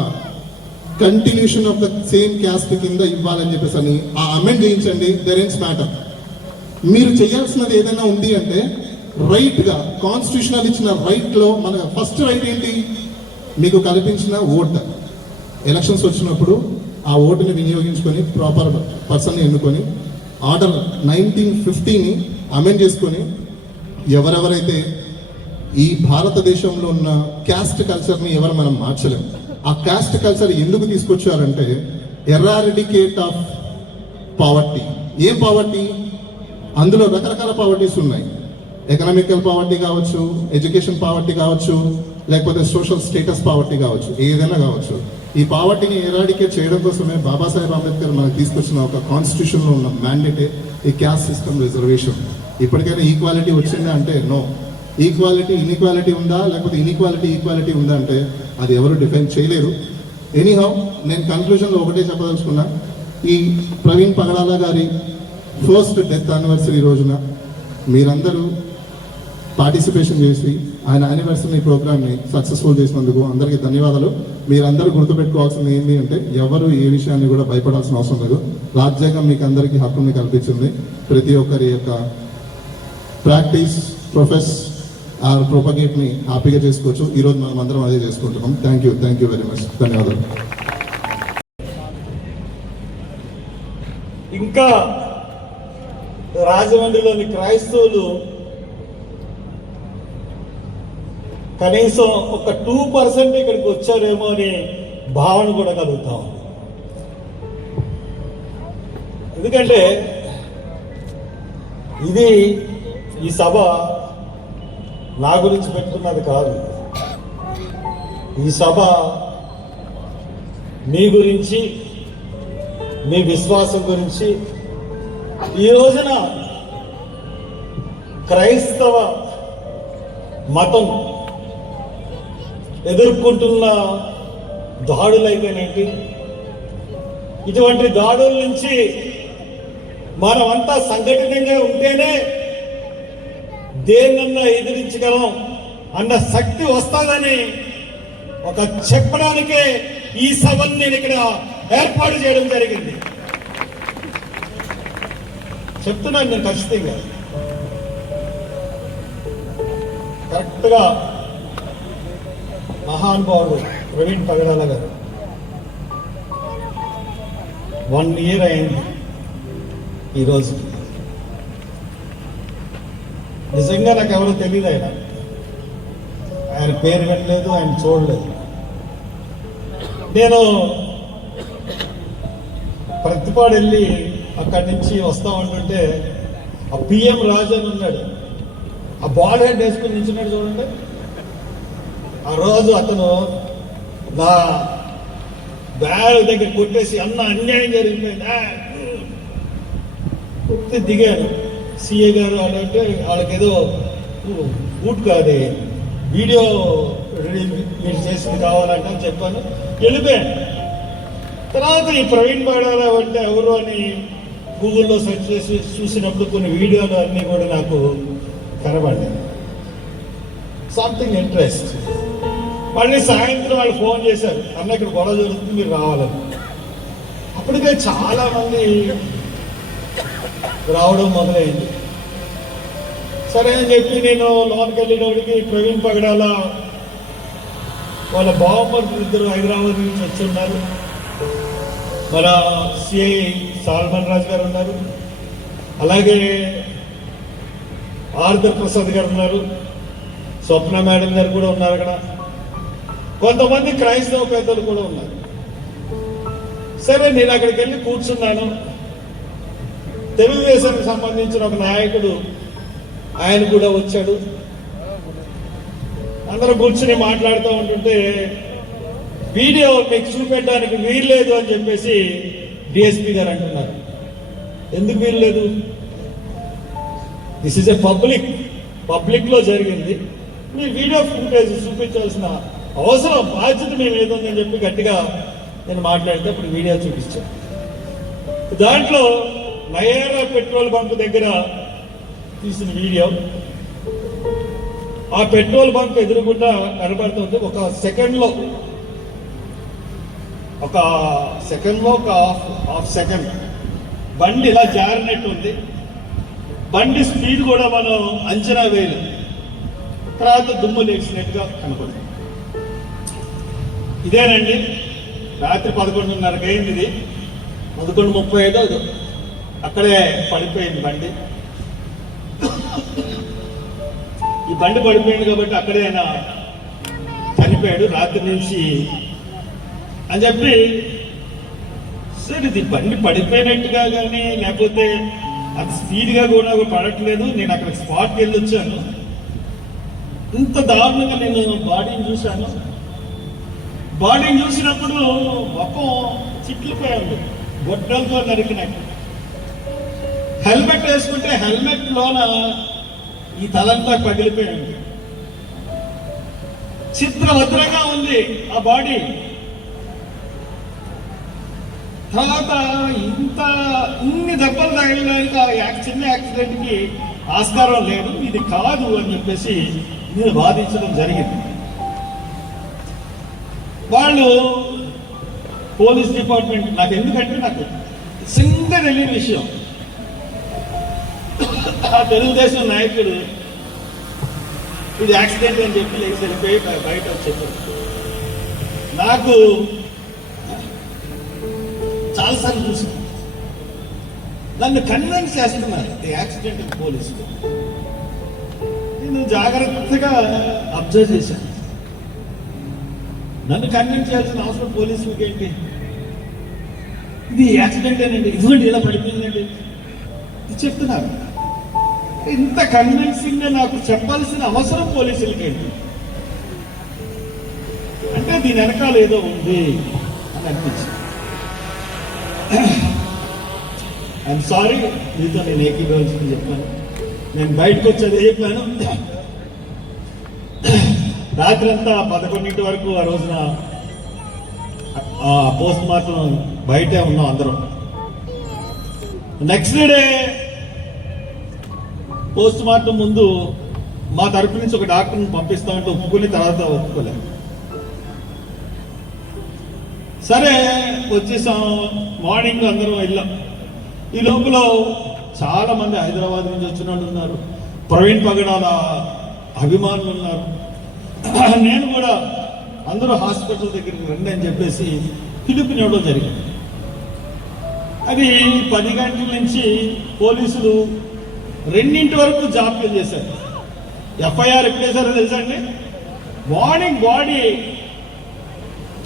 continuation of the same caste కింద ఇవ్వాలని చెప్పేసి అని ఆ అమెండ్ చేయించండి. దెర్ ఇన్స్ మ్యాటర్. మీరు చేయాల్సినది ఏదైనా ఉంది అంటే రైట్గా కాన్స్టిట్యూషనల్ ఇచ్చిన రైట్లో మన ఫస్ట్ రైట్ ఏంటి? మీకు కల్పించిన ఓట్. ఎలక్షన్స్ వచ్చినప్పుడు ఆ ఓటుని వినియోగించుకొని ప్రాపర్ పర్సన్ని ఎన్నుకొని ఆర్డర్ 1950ని అమెండ్ చేసుకొని ఎవరెవరైతే ఈ భారతదేశంలో ఉన్న క్యాస్ట్ కల్చర్ని ఎవరు మనం మార్చలేం. ఆ క్యాస్ట్ కల్చర్ ఎందుకు తీసుకొచ్చారంటే ఎరాడికేట్ ఆఫ్ పావర్టీ. ఏం పావర్టీ? అందులో రకరకాల పావర్టీస్ ఉన్నాయి. ఎకనామికల్ పావర్టీ కావచ్చు, ఎడ్యుకేషన్ పావర్టీ కావచ్చు, లేకపోతే సోషల్ స్టేటస్ పావర్టీ కావచ్చు, ఏదైనా కావచ్చు. ఈ పావర్టీని ఎరాడికేట్ చేయడం కోసమే బాబాసాహెబ్ అంబేద్కర్ మనకు తీసుకొచ్చిన ఒక కాన్స్టిట్యూషన్లో ఉన్న మ్యాండేటే ఈ క్యాస్ట్ సిస్టమ్ రిజర్వేషన్. ఇప్పటికైనా ఈక్వాలిటీ వచ్చిందా అంటే నో. ఈక్వాలిటీ ఇన్ఈక్వాలిటీ ఉందా, లేకపోతే ఇన్ఈక్వాలిటీ ఈక్వాలిటీ ఉందా అంటే అది ఎవరు డిఫైన్ చేయలేరు. ఎనీహౌ నేను కన్క్లూజన్లో ఒకటే చెప్పదలుచుకున్నా. ఈ ప్రవీణ్ పగడాల గారి ఫస్ట్ డెత్ యానివర్సరీ రోజున మీరందరూ పార్టిసిపేషన్ చేసి ఆయన యానివర్సరీ ప్రోగ్రామ్ని సక్సెస్ఫుల్ చేసినందుకు అందరికీ ధన్యవాదాలు. మీరందరూ గుర్తుపెట్టుకోవాల్సింది ఏంటి అంటే ఎవరు ఏ విషయాన్ని కూడా భయపడాల్సిన అవసరం లేదు. రాజ్యాంగం మీకు అందరికీ హక్కుని కల్పించింది. ప్రతి ఒక్కరి యొక్క ప్రాక్టీస్, ప్రొఫెస్ ఆర్ ప్రొపగేట్ని హ్యాపీగా చేసుకోవచ్చు. ఈరోజు మనం అందరం అదే చేసుకుంటున్నాం. Thank you very much. ధన్యవాదాలు. ఇంకా రాజమండ్రిలోని క్రైస్తవులు కనీసం ఒక 2% ఇక్కడికి వచ్చారేమో అని భావన కూడా కలుగుతాం. ఎందుకంటే ఈ సభ నా గురించి పెట్టుకున్నది కాదు. ఈ సభ మీ గురించి, మీ విశ్వాసం గురించి, ఈ రోజున క్రైస్తవ మతం ఎదుర్కొంటున్న దాడులైతేనేంటి, ఇటువంటి దాడుల నుంచి మనమంతా సంఘటితంగా ఉంటేనే దేన్నన్నా ఎదిరించగలం అన్న శక్తి వస్తుందని ఒక చెప్పడానికే ఈ సభను నేను ఇక్కడ ఏర్పాటు చేయడం జరిగింది. చెప్తున్నాను నేను ఖచ్చితంగా. కరెక్ట్గా మహానుభావుడు ప్రవీణ్ పగడాల గారు 1 year అయింది ఈరోజు. నిజంగా నాకు ఎవరో తెలియదు. ఆయన పేరు వినలేదు, ఆయన చూడలేదు. నేను ప్రతిపాడు వెళ్ళి అక్కడి నుంచి వస్తా ఉంటుంటే ఆ పిఎం రాజన్ ఉన్నాడు, ఆ బాల్ హెడ్ వేసుకుని నిల్చున్నాడు చూడండి. ఆ రోజు అతను నా బ్యాగ్ దగ్గర కొట్టేసి అన్న అన్యాయం జరిగిపోయింది కొట్టి దిగాను. సిఏ గారు అంటే వాళ్ళకేదో బూట్ కాదు, వీడియో మీరు చేసింది కావాలంటే అని చెప్పాను, వెళ్ళిపోయాను. తర్వాత ఈ ప్రవీణ్ పగడాల అంటే ఎవరు అని గూగుల్లో సెర్చ్ చేసి చూసినప్పుడు కొన్ని వీడియోలు అన్నీ కూడా నాకు కనబడ్డాయి. Something interest. మళ్ళీ సాయంత్రం వాళ్ళు ఫోన్ చేశారు, అన్న ఇక్కడ గొడవ జరుగుతుంది మీరు రావాలని. అప్పటికే చాలా మంది రావడం మొదలైంది. సరే అని చెప్పి నేను లోనికి వెళ్ళేటప్పటికి ప్రవీణ్ పగడాల వాళ్ళ బావమరుదులు ఇద్దరు హైదరాబాద్ నుంచి వచ్చి ఉన్నారు. మన సిఐ సాల్మన్ రాజు గారు ఉన్నారు, అలాగే ఆర్థర్ ప్రసాద్ గారు ఉన్నారు, స్వప్న మేడం గారు కూడా ఉన్నారు. అక్కడ కొంతమంది క్రైస్తవ పెద్దలు కూడా ఉన్నారు. సరే నేను అక్కడికి వెళ్ళి కూర్చున్నాను. తెలుగుదేశానికి సంబంధించిన ఒక నాయకుడు ఆయన కూడా వచ్చాడు. అందరూ కూర్చుని మాట్లాడుతూ ఉంటుంటే వీడియో మీకు చూపెట్టడానికి వీల్లేదు అని చెప్పేసి డిఎస్పీ గారు అంటున్నారు. ఎందుకు వీల్లేదు? దిస్ ఇస్ ఎ పబ్లిక్లో జరిగింది, మీ వీడియో ఫుటేజ్ చూపించాల్సిన అవసరం, బాధ్యత మేము ఏదుందని చెప్పి గట్టిగా నేను మాట్లాడితే అప్పుడు వీడియో చూపించాను. దాంట్లో నయారా పెట్రోల్ బంక్ దగ్గర తీసిన వీడియో. ఆ పెట్రోల్ బంక్ ఎదురుగుండా కనబడుతుంది. ఒక సెకండ్లో ఒక హాఫ్ సెకండ్ బండి ఇలా జారినట్టు ఉంది. బండి స్పీడ్ కూడా మనం అంచనా వేయలేదు. తర్వాత దుమ్ము లేచినట్టుగా కనపడుతుంది. ఇదేనండి రాత్రి 11:30 అయింది. ఇది 11:35 అక్కడే పడిపోయింది బండి. ఈ బండి పడిపోయింది కాబట్టి అక్కడే ఆయన చనిపోయాడు రాత్రి నుంచి అని చెప్పి. సరే ఇది బండి పడిపోయినట్టుగా కానీ లేకపోతే అది స్పీడ్గా కూడా పడట్లేదు. నేను అక్కడ స్పాట్కి వెళ్ళి వచ్చాను. ఇంత దారుణంగా నేను బాడీని చూశాను. బాడీని చూసినప్పుడు మొత్తం చిట్లిపోయాడు, గొడ్డలతో నరికినట్టు. హెల్మెట్ వేసుకుంటే హెల్మెట్ లోన ఈ తలంతా పగిలిపోయాడు. చిత్రభద్రంగా ఉంది ఆ బాడీ. తర్వాత ఇన్ని దెబ్బలు తగలడానికి చిన్న యాక్సిడెంట్కి ఆస్కారం లేదు, ఇది కాదు అని చెప్పేసి నేను వాదించడం జరిగింది. వాళ్ళు పోలీస్ డిపార్ట్మెంట్ నాకు ఎందుకంటే నాకు సింగ తెలియని విషయం. ఆ తెలుగుదేశం నాయకుడు ఇది యాక్సిడెంట్ అని చెప్పి లేచి వెళ్ళిపోయి బయట చెప్పారు. నాకు చాలాసార్లు చూసాను. నన్ను కన్విన్స్ చేస్తున్నారు ఈ యాక్సిడెంట్ పోలీసులు. నేను జాగ్రత్తగా అబ్జర్వ్ చేశాను. నన్ను కన్విన్స్ చేయాల్సిన అవసరం పోలీసులకి ఏంటి? ఇది యాక్సిడెంట్ ఏనండి, ఇదిగోండి ఇలా పడిపోయిందండి ఇది చెప్తున్నారు. ఇంత కన్విన్సింగ్ గా నాకు చెప్పాల్సిన అవసరం పోలీసులకి ఏంటి? అంటే దీని వెనకాల ఏదో ఉంది అని అనిపించింది. ఐఎమ్ సారీ, మీతో నేను ఏకీభవించుకుని చెప్పాను. నేను బయటకు వచ్చేది చెప్పాను. రాత్రి అంతా 11 వరకు ఆ రోజున పోస్ట్ మార్టం బయటే ఉన్నాం అందరం. నెక్స్ట్ డే పోస్ట్ మార్టం ముందు మా తరపు నుంచి ఒక డాక్టర్ని పంపిస్తామంటే ఒప్పుకుని తర్వాత ఒప్పుకోలేదు. సరే వచ్చేసాం. మార్నింగ్ అందరం వెళ్ళాం. ఈ లోపల చాలా మంది హైదరాబాద్ నుంచి వచ్చిన వాళ్ళు ఉన్నారు, ప్రవీణ్ పగడాల అభిమానులు ఉన్నారు. నేను కూడా అందరూ హాస్పిటల్ దగ్గరికి రండి అని చెప్పేసి పిలుపునివ్వడం జరిగింది. అది 10 గంటల నుంచి పోలీసులు 2 వరకు జాప్యం చేశారు. ఎఫ్ఐఆర్ ఎప్పుడు వేశారో తెలుసా అండి? మార్నింగ్ బాడీ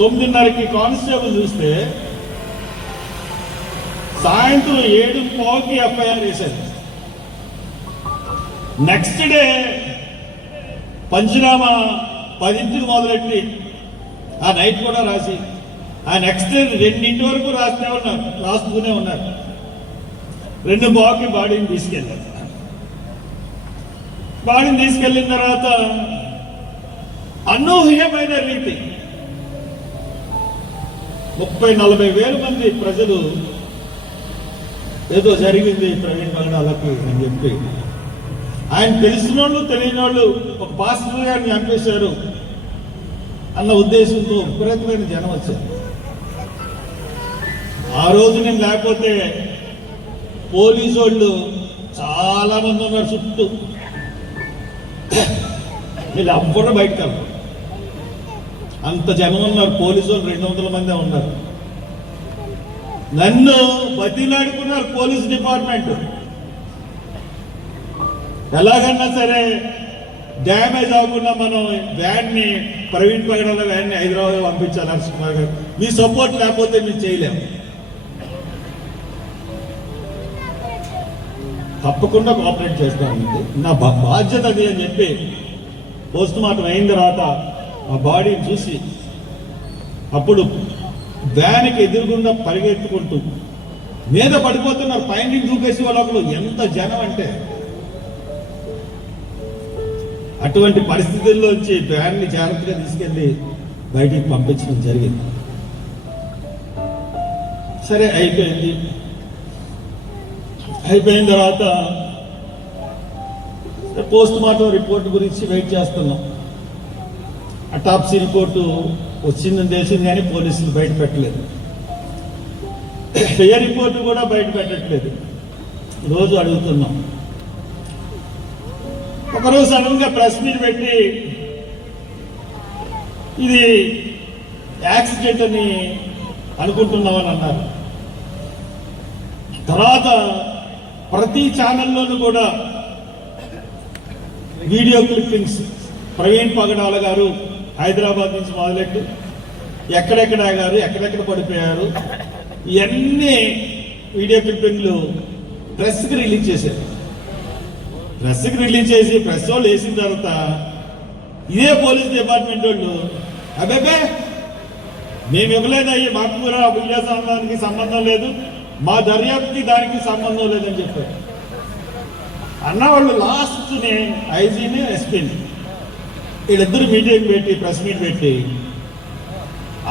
9:30కి కానిస్టేబుల్ చూస్తే సాయంత్రం 7:15కి ఎఫ్ఐఆర్ వేశారు. నెక్స్ట్ డే పంచనామా 10ంటికి మొదలెట్టి ఆ నైట్ కూడా రాసి ఆ నెక్స్ట్ డే 2 వరకు రాస్తూనే ఉన్నారు. 2:15కి బాడీని తీసుకెళ్ళారు. బాడీని తీసుకెళ్ళిన తర్వాత అనూహ్యమైన రీతి 30-40 వేల మంది ప్రజలు ఏదో జరిగింది ప్రవీణ్ పగడాలకి అని చెప్పి, ఆయన తెలిసిన వాళ్ళు తెలియని వాళ్ళు ఒక పాస్టర్ గారిని చంపేశారు అన్న ఉద్దేశంతో విపరీతమైన జనం వచ్చారు. ఆ రోజు నేను లేకపోతే పోలీసు వాళ్ళు చాలా మంది ఉన్నారు చుట్టూ. వీళ్ళు అవ్వడం బయటకు వెళ్తారు. అంత జనం ఉన్నారు. పోలీసు వాళ్ళు 200 మందే ఉన్నారు. నన్ను బతిలాడుకున్నారు పోలీస్ డిపార్ట్మెంట్. ఎలాగన్నా సరే డ్యామేజ్ అవ్వకుండా మనం వ్యాన్ని, ప్రవీణ్ పగడాల వ్యాన్ని హైదరాబాద్ పంపించాలి. హర్ష కుమార్ గారు మీ సపోర్ట్ లేకపోతే మేము చేయలేము. తప్పకుండా కోఆపరేట్ చేస్తానండి, నా బాధ్యత అది అని చెప్పి పోస్ట్ మార్టం అయిన తర్వాత ఆ బాడీని చూసి అప్పుడు వ్యాన్కి ఎదురుగుండా పరిగెత్తుకుంటూ మీద పడిపోతున్నారు. పైన దూకేసి వాళ్ళకు ఎంత జనం అంటే అటువంటి పరిస్థితుల్లోంచి వ్యాన్ని జాగ్రత్తగా తీసుకెళ్లి బయటికి పంపించడం జరిగింది. సరే అయిపోయింది. అయిపోయిన తర్వాత పోస్ట్ మార్టం రిపోర్ట్ గురించి వెయిట్ చేస్తున్నాం. అటాప్సీ రిపోర్టు వచ్చిందని తెలిసింది కానీ పోలీసులు బయట పెట్టలేదు. ఏ రిపోర్టు కూడా బయట పెట్టట్లేదు. రోజు అడుగుతున్నాం. ఒకరోజు సడన్గా ప్రెస్ మీట్ పెట్టి ఇది యాక్సిడెంట్ అని అనుకుంటున్నామని అన్నారు. తర్వాత ప్రతి ఛానల్లోనూ కూడా వీడియో క్లిప్పింగ్స్ ప్రవీణ్ పగడాల గారు హైదరాబాద్ నుంచి మొదలెట్టు ఎక్కడెక్కడ ఆగారు, ఎక్కడెక్కడ పడిపోయారు, ఇవన్నీ వీడియో క్లిప్పింగ్లు ప్రెస్కి రిలీజ్ చేశారు. ప్రెస్కి రిలీజ్ చేసి ప్రెస్ వాళ్ళు వేసిన తర్వాత ఇదే పోలీస్ డిపార్ట్మెంట్ వాళ్ళు అబ్బే మేము ఇవ్వలేదు, అయ్యి మాకు కూడా వీడియో సంబంధానికి సంబంధం లేదు, మా దర్యాప్తుకి దానికి సంబంధం లేదని చెప్పారు. అన్నవాళ్ళు లాస్ట్ని ఐజీని ఎస్పీని వీళ్ళిద్దరు మీటింగ్ పెట్టి ప్రెస్ మీట్ పెట్టి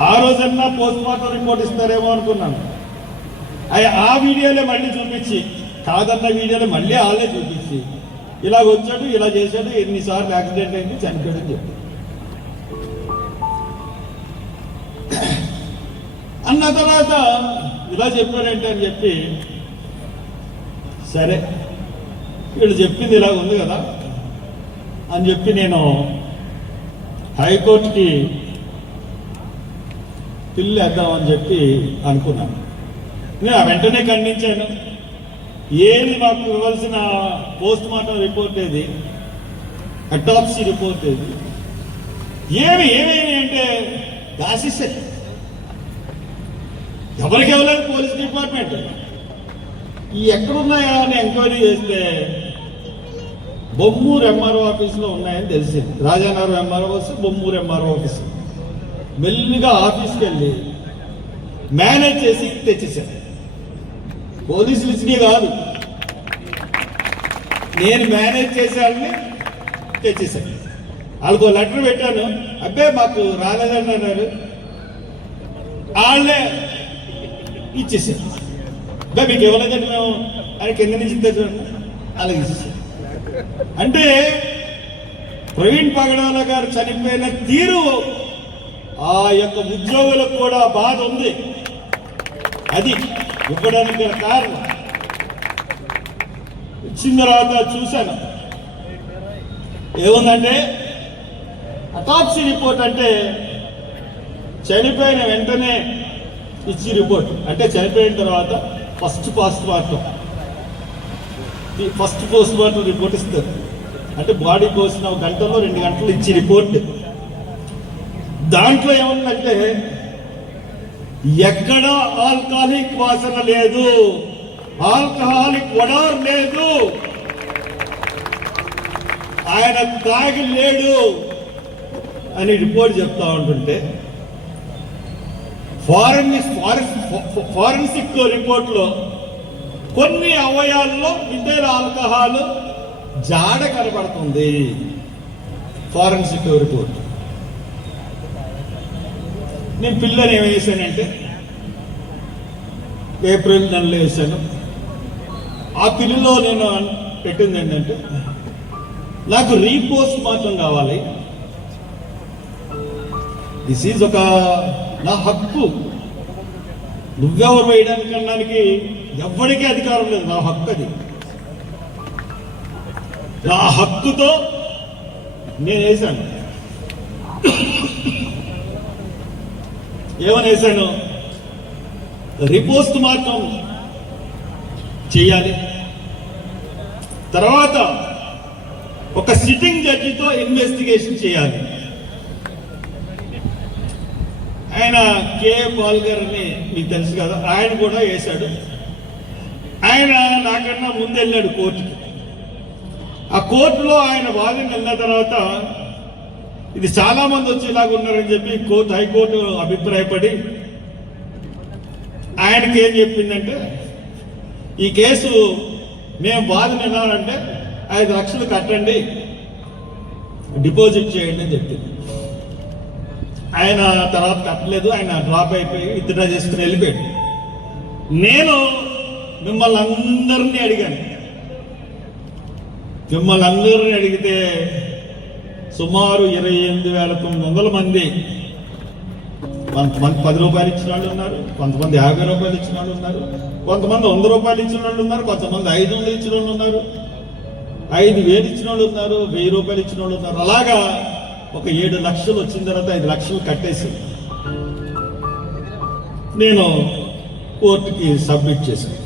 ఆ రోజన్నా పోస్ట్ మార్టం రిపోర్ట్ ఇస్తారేమో అనుకున్నాను. ఆ వీడియోలే మళ్ళీ చూపించి కాదన్న వీడియోలో మళ్ళీ వాళ్ళే చూపించి ఇలా వచ్చాడు, ఇలా చేశాడు, ఎన్నిసార్లు యాక్సిడెంట్ అయింది, చనిపోయాడని చెప్పి అన్న తర్వాత ఇలా చెప్పారంటే అని చెప్పి సరే వీళ్ళు చెప్పింది ఇలా ఉంది కదా అని చెప్పి నేను హైకోర్టుకి పిల్లు వేద్దామని చెప్పి అనుకున్నాను. నేను వెంటనే ఖండించాను. ఏది మాకు ఇవ్వాల్సిన పోస్ట్ మార్టం రిపోర్ట్ ఏది, అటాప్సీ రిపోర్ట్ ఏది, ఏమేమి అంటే రాసిస్తే ఎవరికి ఇవ్వలేదు పోలీస్ డిపార్ట్మెంట్. ఈ ఎక్కడున్నాయా అని ఎంక్వైరీ చేస్తే బొమ్మూరు ఎంఆర్ఓ ఆఫీస్లో ఉన్నాయని తెలిసింది. Rajanagaram MRO office, Bommuru MRO office. మెల్లిగా ఆఫీస్కి వెళ్ళి మేనేజ్ చేసి తెచ్చేసాను. పోలీసులు ఇచ్చినవి కాదు, నేను మేనేజ్ చేసేవాళ్ళని తెచ్చేసాను. వాళ్ళకు లెటర్ పెట్టాను, అబ్బే మాకు రాలేదని అన్నారు, వాళ్ళే ఇచ్చేసాను. అబ్బే మీకు ఇవ్వలేదండి మేము అని కింద నుంచి తెచ్చాను, అలాగే ఇచ్చేసాను. అంటే ప్రవీణ్ పగడాల గారు చనిపోయిన తీరు ఆ యొక్క ఉద్యోగులకు కూడా బాధ ఉంది. అది ఇవ్వడానికి కారణం. ఇచ్చిన తర్వాత చూశాను ఏముందంటే అటాప్సీ రిపోర్ట్ అంటే చనిపోయిన వెంటనే ఇచ్చి రిపోర్ట్ అంటే చనిపోయిన తర్వాత ఫస్ట్ పోస్ట్ మార్టం రిపోర్ట్ ఇస్తారు. అంటే బాడీ కోసిన 1 గంటలో 2 గంటలు ఇచ్చి రిపోర్ట్. దాంట్లో ఏముందంటే ఎక్కడ ఆల్కహాలిక్ వాసన లేదు, ఆల్కహాలిక్ వడార్ లేదు, ఆయన తాగి లేడు అని రిపోర్ట్ చెప్తా ఉంటుంటే ఫారెన్సిక్ రిపోర్ట్లో కొన్ని అవయాల్లో ఇతర ఆల్కహాల్ జాడ కనబడుతుంది. ఫారెన్సిక్ రిపోర్ట్ నేను పిల్లని ఏం వేసానంటే ఏప్రిల్ నెలలో వేసాను. ఆ పిల్లలో నేను పెట్టింది ఏంటంటే నాకు రీపోస్ట్ మార్టం కావాలి. దిస్ ఈజ్ ఒక నా హక్కు. నువ్వెవరు వేయడానికి అనడానికి ఎవ్వడికి అధికారం లేదు. నా హక్కు అది. నా హక్కుతో నేను వేశాను. ఏమని వేశాను? రీపోస్ట్ మార్టం చేయాలి. తర్వాత ఒక సిట్టింగ్ జడ్జితో ఇన్వెస్టిగేషన్ చేయాలి. ఆయన కే పాల్ గారిని మీకు తెలుసు కదా, ఆయన కూడా వేశాడు. ఆయన నాకన్నా ముందు వెళ్ళాడు కోర్టుకి. ఆ కోర్టులో ఆయన వాదన వెళ్ళిన తర్వాత ఇది చాలా మంది వచ్చేలాగా ఉన్నారని చెప్పి హైకోర్టు అభిప్రాయపడి ఆయనకి ఏం చెప్పిందంటే ఈ కేసు మేము వాదన వినాలంటే 5 లక్షలు కట్టండి, డిపాజిట్ చేయండి అని చెప్పింది. ఆయన తర్వాత కట్టలేదు. ఆయన డ్రాప్ అయిపోయి విత్డ్రా చేసుకుని వెళ్ళిపోయాడు. నేను మిమ్మల్ని అందరినీ అడిగాను, మిమ్మల్ని అందరిని అడిగితే సుమారు 28,900 మంది, కొంతమంది 10 రూపాయలు ఇచ్చిన వాళ్ళు ఉన్నారు, కొంతమంది 50 రూపాయలు ఇచ్చిన వాళ్ళు ఉన్నారు, కొంతమంది 100 రూపాయలు ఇచ్చిన వాళ్ళు ఉన్నారు, కొంతమంది 500 ఇచ్చిన వాళ్ళు ఉన్నారు, 5,000 ఇచ్చిన వాళ్ళు ఉన్నారు, 1000 రూపాయలు ఇచ్చిన వాళ్ళు ఉన్నారు. అలాగా ఒక 7 లక్షలు వచ్చిన తర్వాత 5 లక్షలు కట్టేసి నేను కోర్టుకి సబ్మిట్ చేశాను.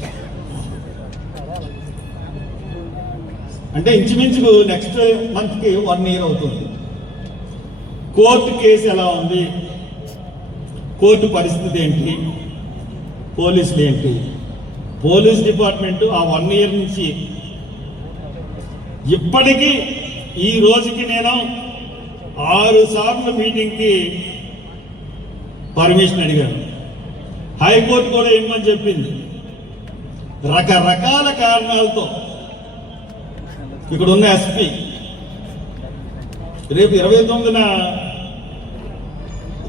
అంటే ఇంచుమించుకు నెక్స్ట్ మంత్కి 1 ఇయర్ అవుతుంది. కోర్టు కేసు ఎలా ఉంది, కోర్టు పరిస్థితి ఏంటి, పోలీసులు ఏంటి, పోలీస్ డిపార్ట్మెంటు ఆ 1 ఇయర్ నుంచి ఇప్పటికీ ఈ రోజుకి నేను 6 సార్లు మీటింగ్కి పర్మిషన్ అడిగాను. హైకోర్టు కూడా ఇమ్మని చెప్పింది. రకరకాల కారణాలతో ఇక్కడ ఉన్న ఎస్పీ రేపు 29న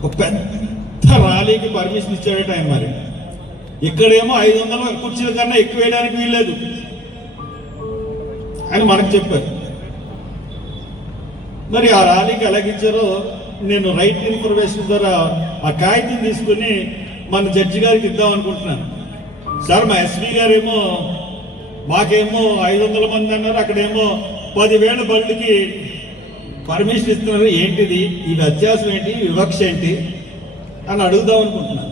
ఒక పెద్ద ర్యాలీకి పర్మిషన్ ఇచ్చాడట ఆయన. మరి ఇక్కడేమో 500 కుర్చీల కన్నా ఎక్కువ వేయడానికి వీల్లేదు అని మనకు చెప్పారు. మరి ఆ ర్యాలీకి ఎలాగిచ్చారో నేను రైట్ ఇన్ఫర్మేషన్ ద్వారా ఆ కాగితం తీసుకుని మన జడ్జి గారికి ఇద్దాం అనుకుంటున్నాను. సార్ మా ఎస్పీ గారేమో మాకేమో 500 మంది అన్నారు, అక్కడేమో 10,000 బళ్ళకి పర్మిషన్ ఇస్తున్నారు, ఏంటిది ఈ వ్యత్యాసం ఏంటి, వివక్ష ఏంటి అని అడుగుదాం అనుకుంటున్నాను.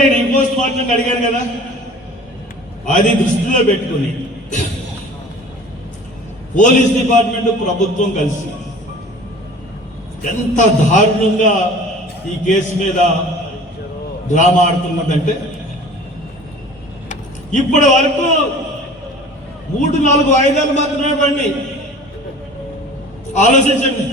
నేను ఈ పోస్ట్ మార్టం అడిగాను కదా, అది దృష్టిలో పెట్టుకుని పోలీస్ డిపార్ట్మెంట్ ప్రభుత్వం కలిసి ఎంత దారుణంగా ఈ కేసు మీద డ్రామా ఆడుతున్నదంటే, ఇప్పటి వరకు 3-4 వాయిదాలు మాత్రమే పడి. ఆలోచించండి,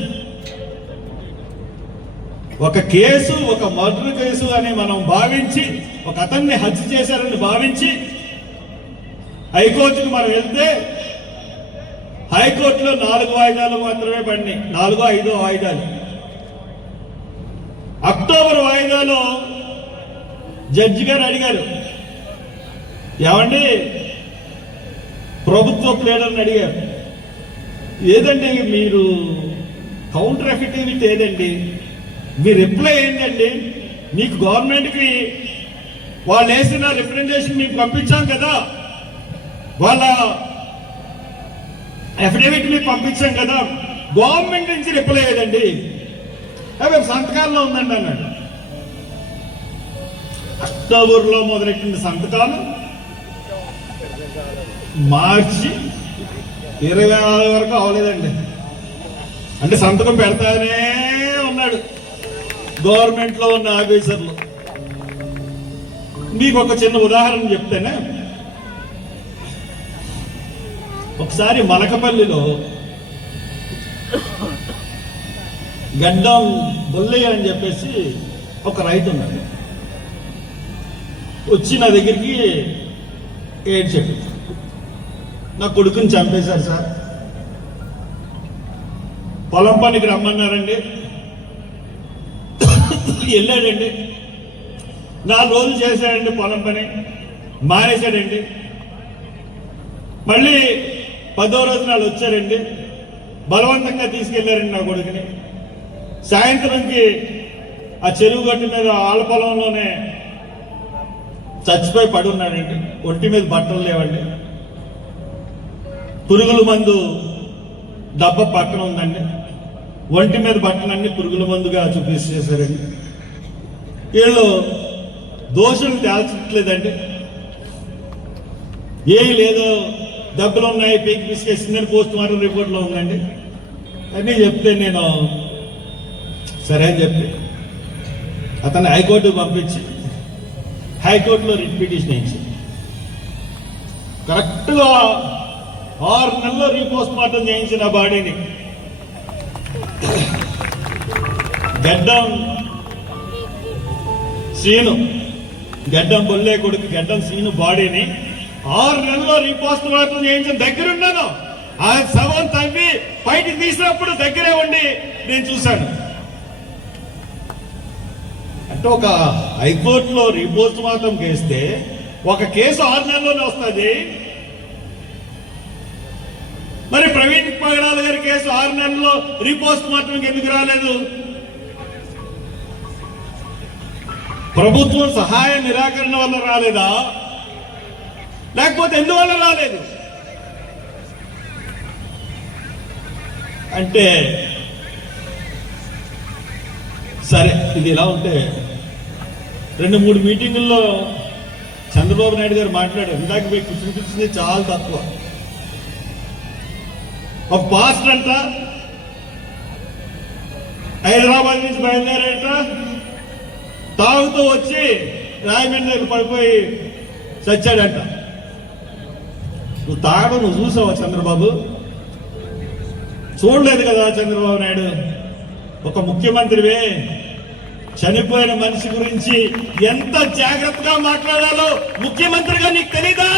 ఒక కేసు, ఒక మర్డర్ కేసు అని మనం భావించి, ఒక అతన్ని హత్య చేశారని భావించి హైకోర్టుకు మనం వెళ్తే హైకోర్టులో 4 వాయిదాలు మాత్రమే పడినాయి, 4-5 వాయిదాలు. అక్టోబర్ వాయిదాలో జడ్జి గారు అడిగారు, ఏమండి ప్రభుత్వ లీడర్ని అడిగారు, ఏదండి మీరు కౌంటర్ ఎఫిడవిట్ ఏదండి, మీ రిప్లై ఏంటండి, మీకు గవర్నమెంట్కి వాళ్ళు వేసిన రిప్రజెంటేషన్ మీకు పంపించాం కదా, వాళ్ళ అఫిడవిట్ మీకు పంపించాం కదా, గవర్నమెంట్ నుంచి రిప్లై ఏదండి, అవి సంతకాల్లో ఉందండి అన్నాడు. అక్టోబర్లో మొదలెట్టిన సంతకాలు మార్చి 26 వరకు అవలేదండి. అంటే సంతకం పెడతానే ఉన్నాడు గవర్నమెంట్లో ఉన్న ఆఫీసర్లు. మీకు ఒక చిన్న ఉదాహరణ చెప్తేనే, ఒకసారి మలకపల్లిలో గడ్డం బొల్లయ్య అని చెప్పేసి ఒక రైతు ఉన్నాడు. వచ్చి నా దగ్గరికి ఏడ్చాడు, నా కొడుకుని చంపేశారు సార్, పొలం పనికి రమ్మన్నారండి, వెళ్ళాడండి, 4 రోజులు చేశాడండి పొలం పని, మానేశాడండి, మళ్ళీ 10వ రోజు నాడు వచ్చారండి, బలవంతంగా తీసుకెళ్లారండి నా కొడుకుని. సాయంత్రంకి ఆ చెరువు గట్టు మీద ఆల పొలంలోనే చచ్చిపోయి పడి ఉన్నాడండి. ఒంటి మీద బట్టలు లేవండి, పురుగుల మందు డబ్బా పక్కన ఉందండి, ఒంటి మీద బట్టలన్నీ పురుగుల మందుగా చూపించేశారండి. వీళ్ళు దోషులు తేల్చట్లేదండి, ఏం లేదో దెబ్బలు ఉన్నాయి, పీకి పిసికేసిందని పోస్ట్ మార్టం రిపోర్ట్లో ఉందండి అని చెప్తే, నేను సరే అని చెప్పి అతన్ని హైకోర్టుకు పంపించి హైకోర్టులో రిట్ పిటిషన్ వేయించి కరెక్ట్గా 6 నెలల్లో రీపోస్ట్ మార్టం చేయించిన బాడీని గడ్డం సీను, గడ్డం బొల్లే కొడుకు గడ్డం సీను బాడీని 6 నెలల్లో రీపోస్ట్ మార్టం చేయించిన దగ్గరున్నాను. ఆ శవం తవ్వి బయటికి తీసినప్పుడు దగ్గరే ఉండి నేను చూశాను. అంటే ఒక హైకోర్టులో రీపోస్ట్ మార్టం చేస్తే ఒక కేసు 6 నెలల్లోనే వస్తుంది, మరి ప్రవీణ్ పగడాల గారి కేసు 6 నెలల్లో రీపోస్ట్ మార్టంకి ఎందుకు రాలేదు? ప్రభుత్వం సహాయ నిరాకరణ వల్ల రాలేదా, లేకపోతే ఎందువల్ల రాలేదు? అంటే సరే, ఇది ఇలా ఉంటే 2-3 మీటింగుల్లో చంద్రబాబు నాయుడు గారు మాట్లాడారు. ఇందాక మీకు చూపించింది చాలా తక్కువ. ఒక పాస్టర్ అంట హైదరాబాద్ నుంచి బయలుదేరాట, తాగుతూ వచ్చి రాయమండ్రి పడిపోయి చచ్చాడంట. నువ్వు తాగడం నువ్వు చూసావా చంద్రబాబు? చూడలేదు కదా చంద్రబాబు నాయుడు. ఒక ముఖ్యమంత్రివే చనిపోయిన మనిషి గురించి ఎంత జాగ్రత్తగా మాట్లాడాలో ముఖ్యమంత్రిగా నీకు తెలీదా?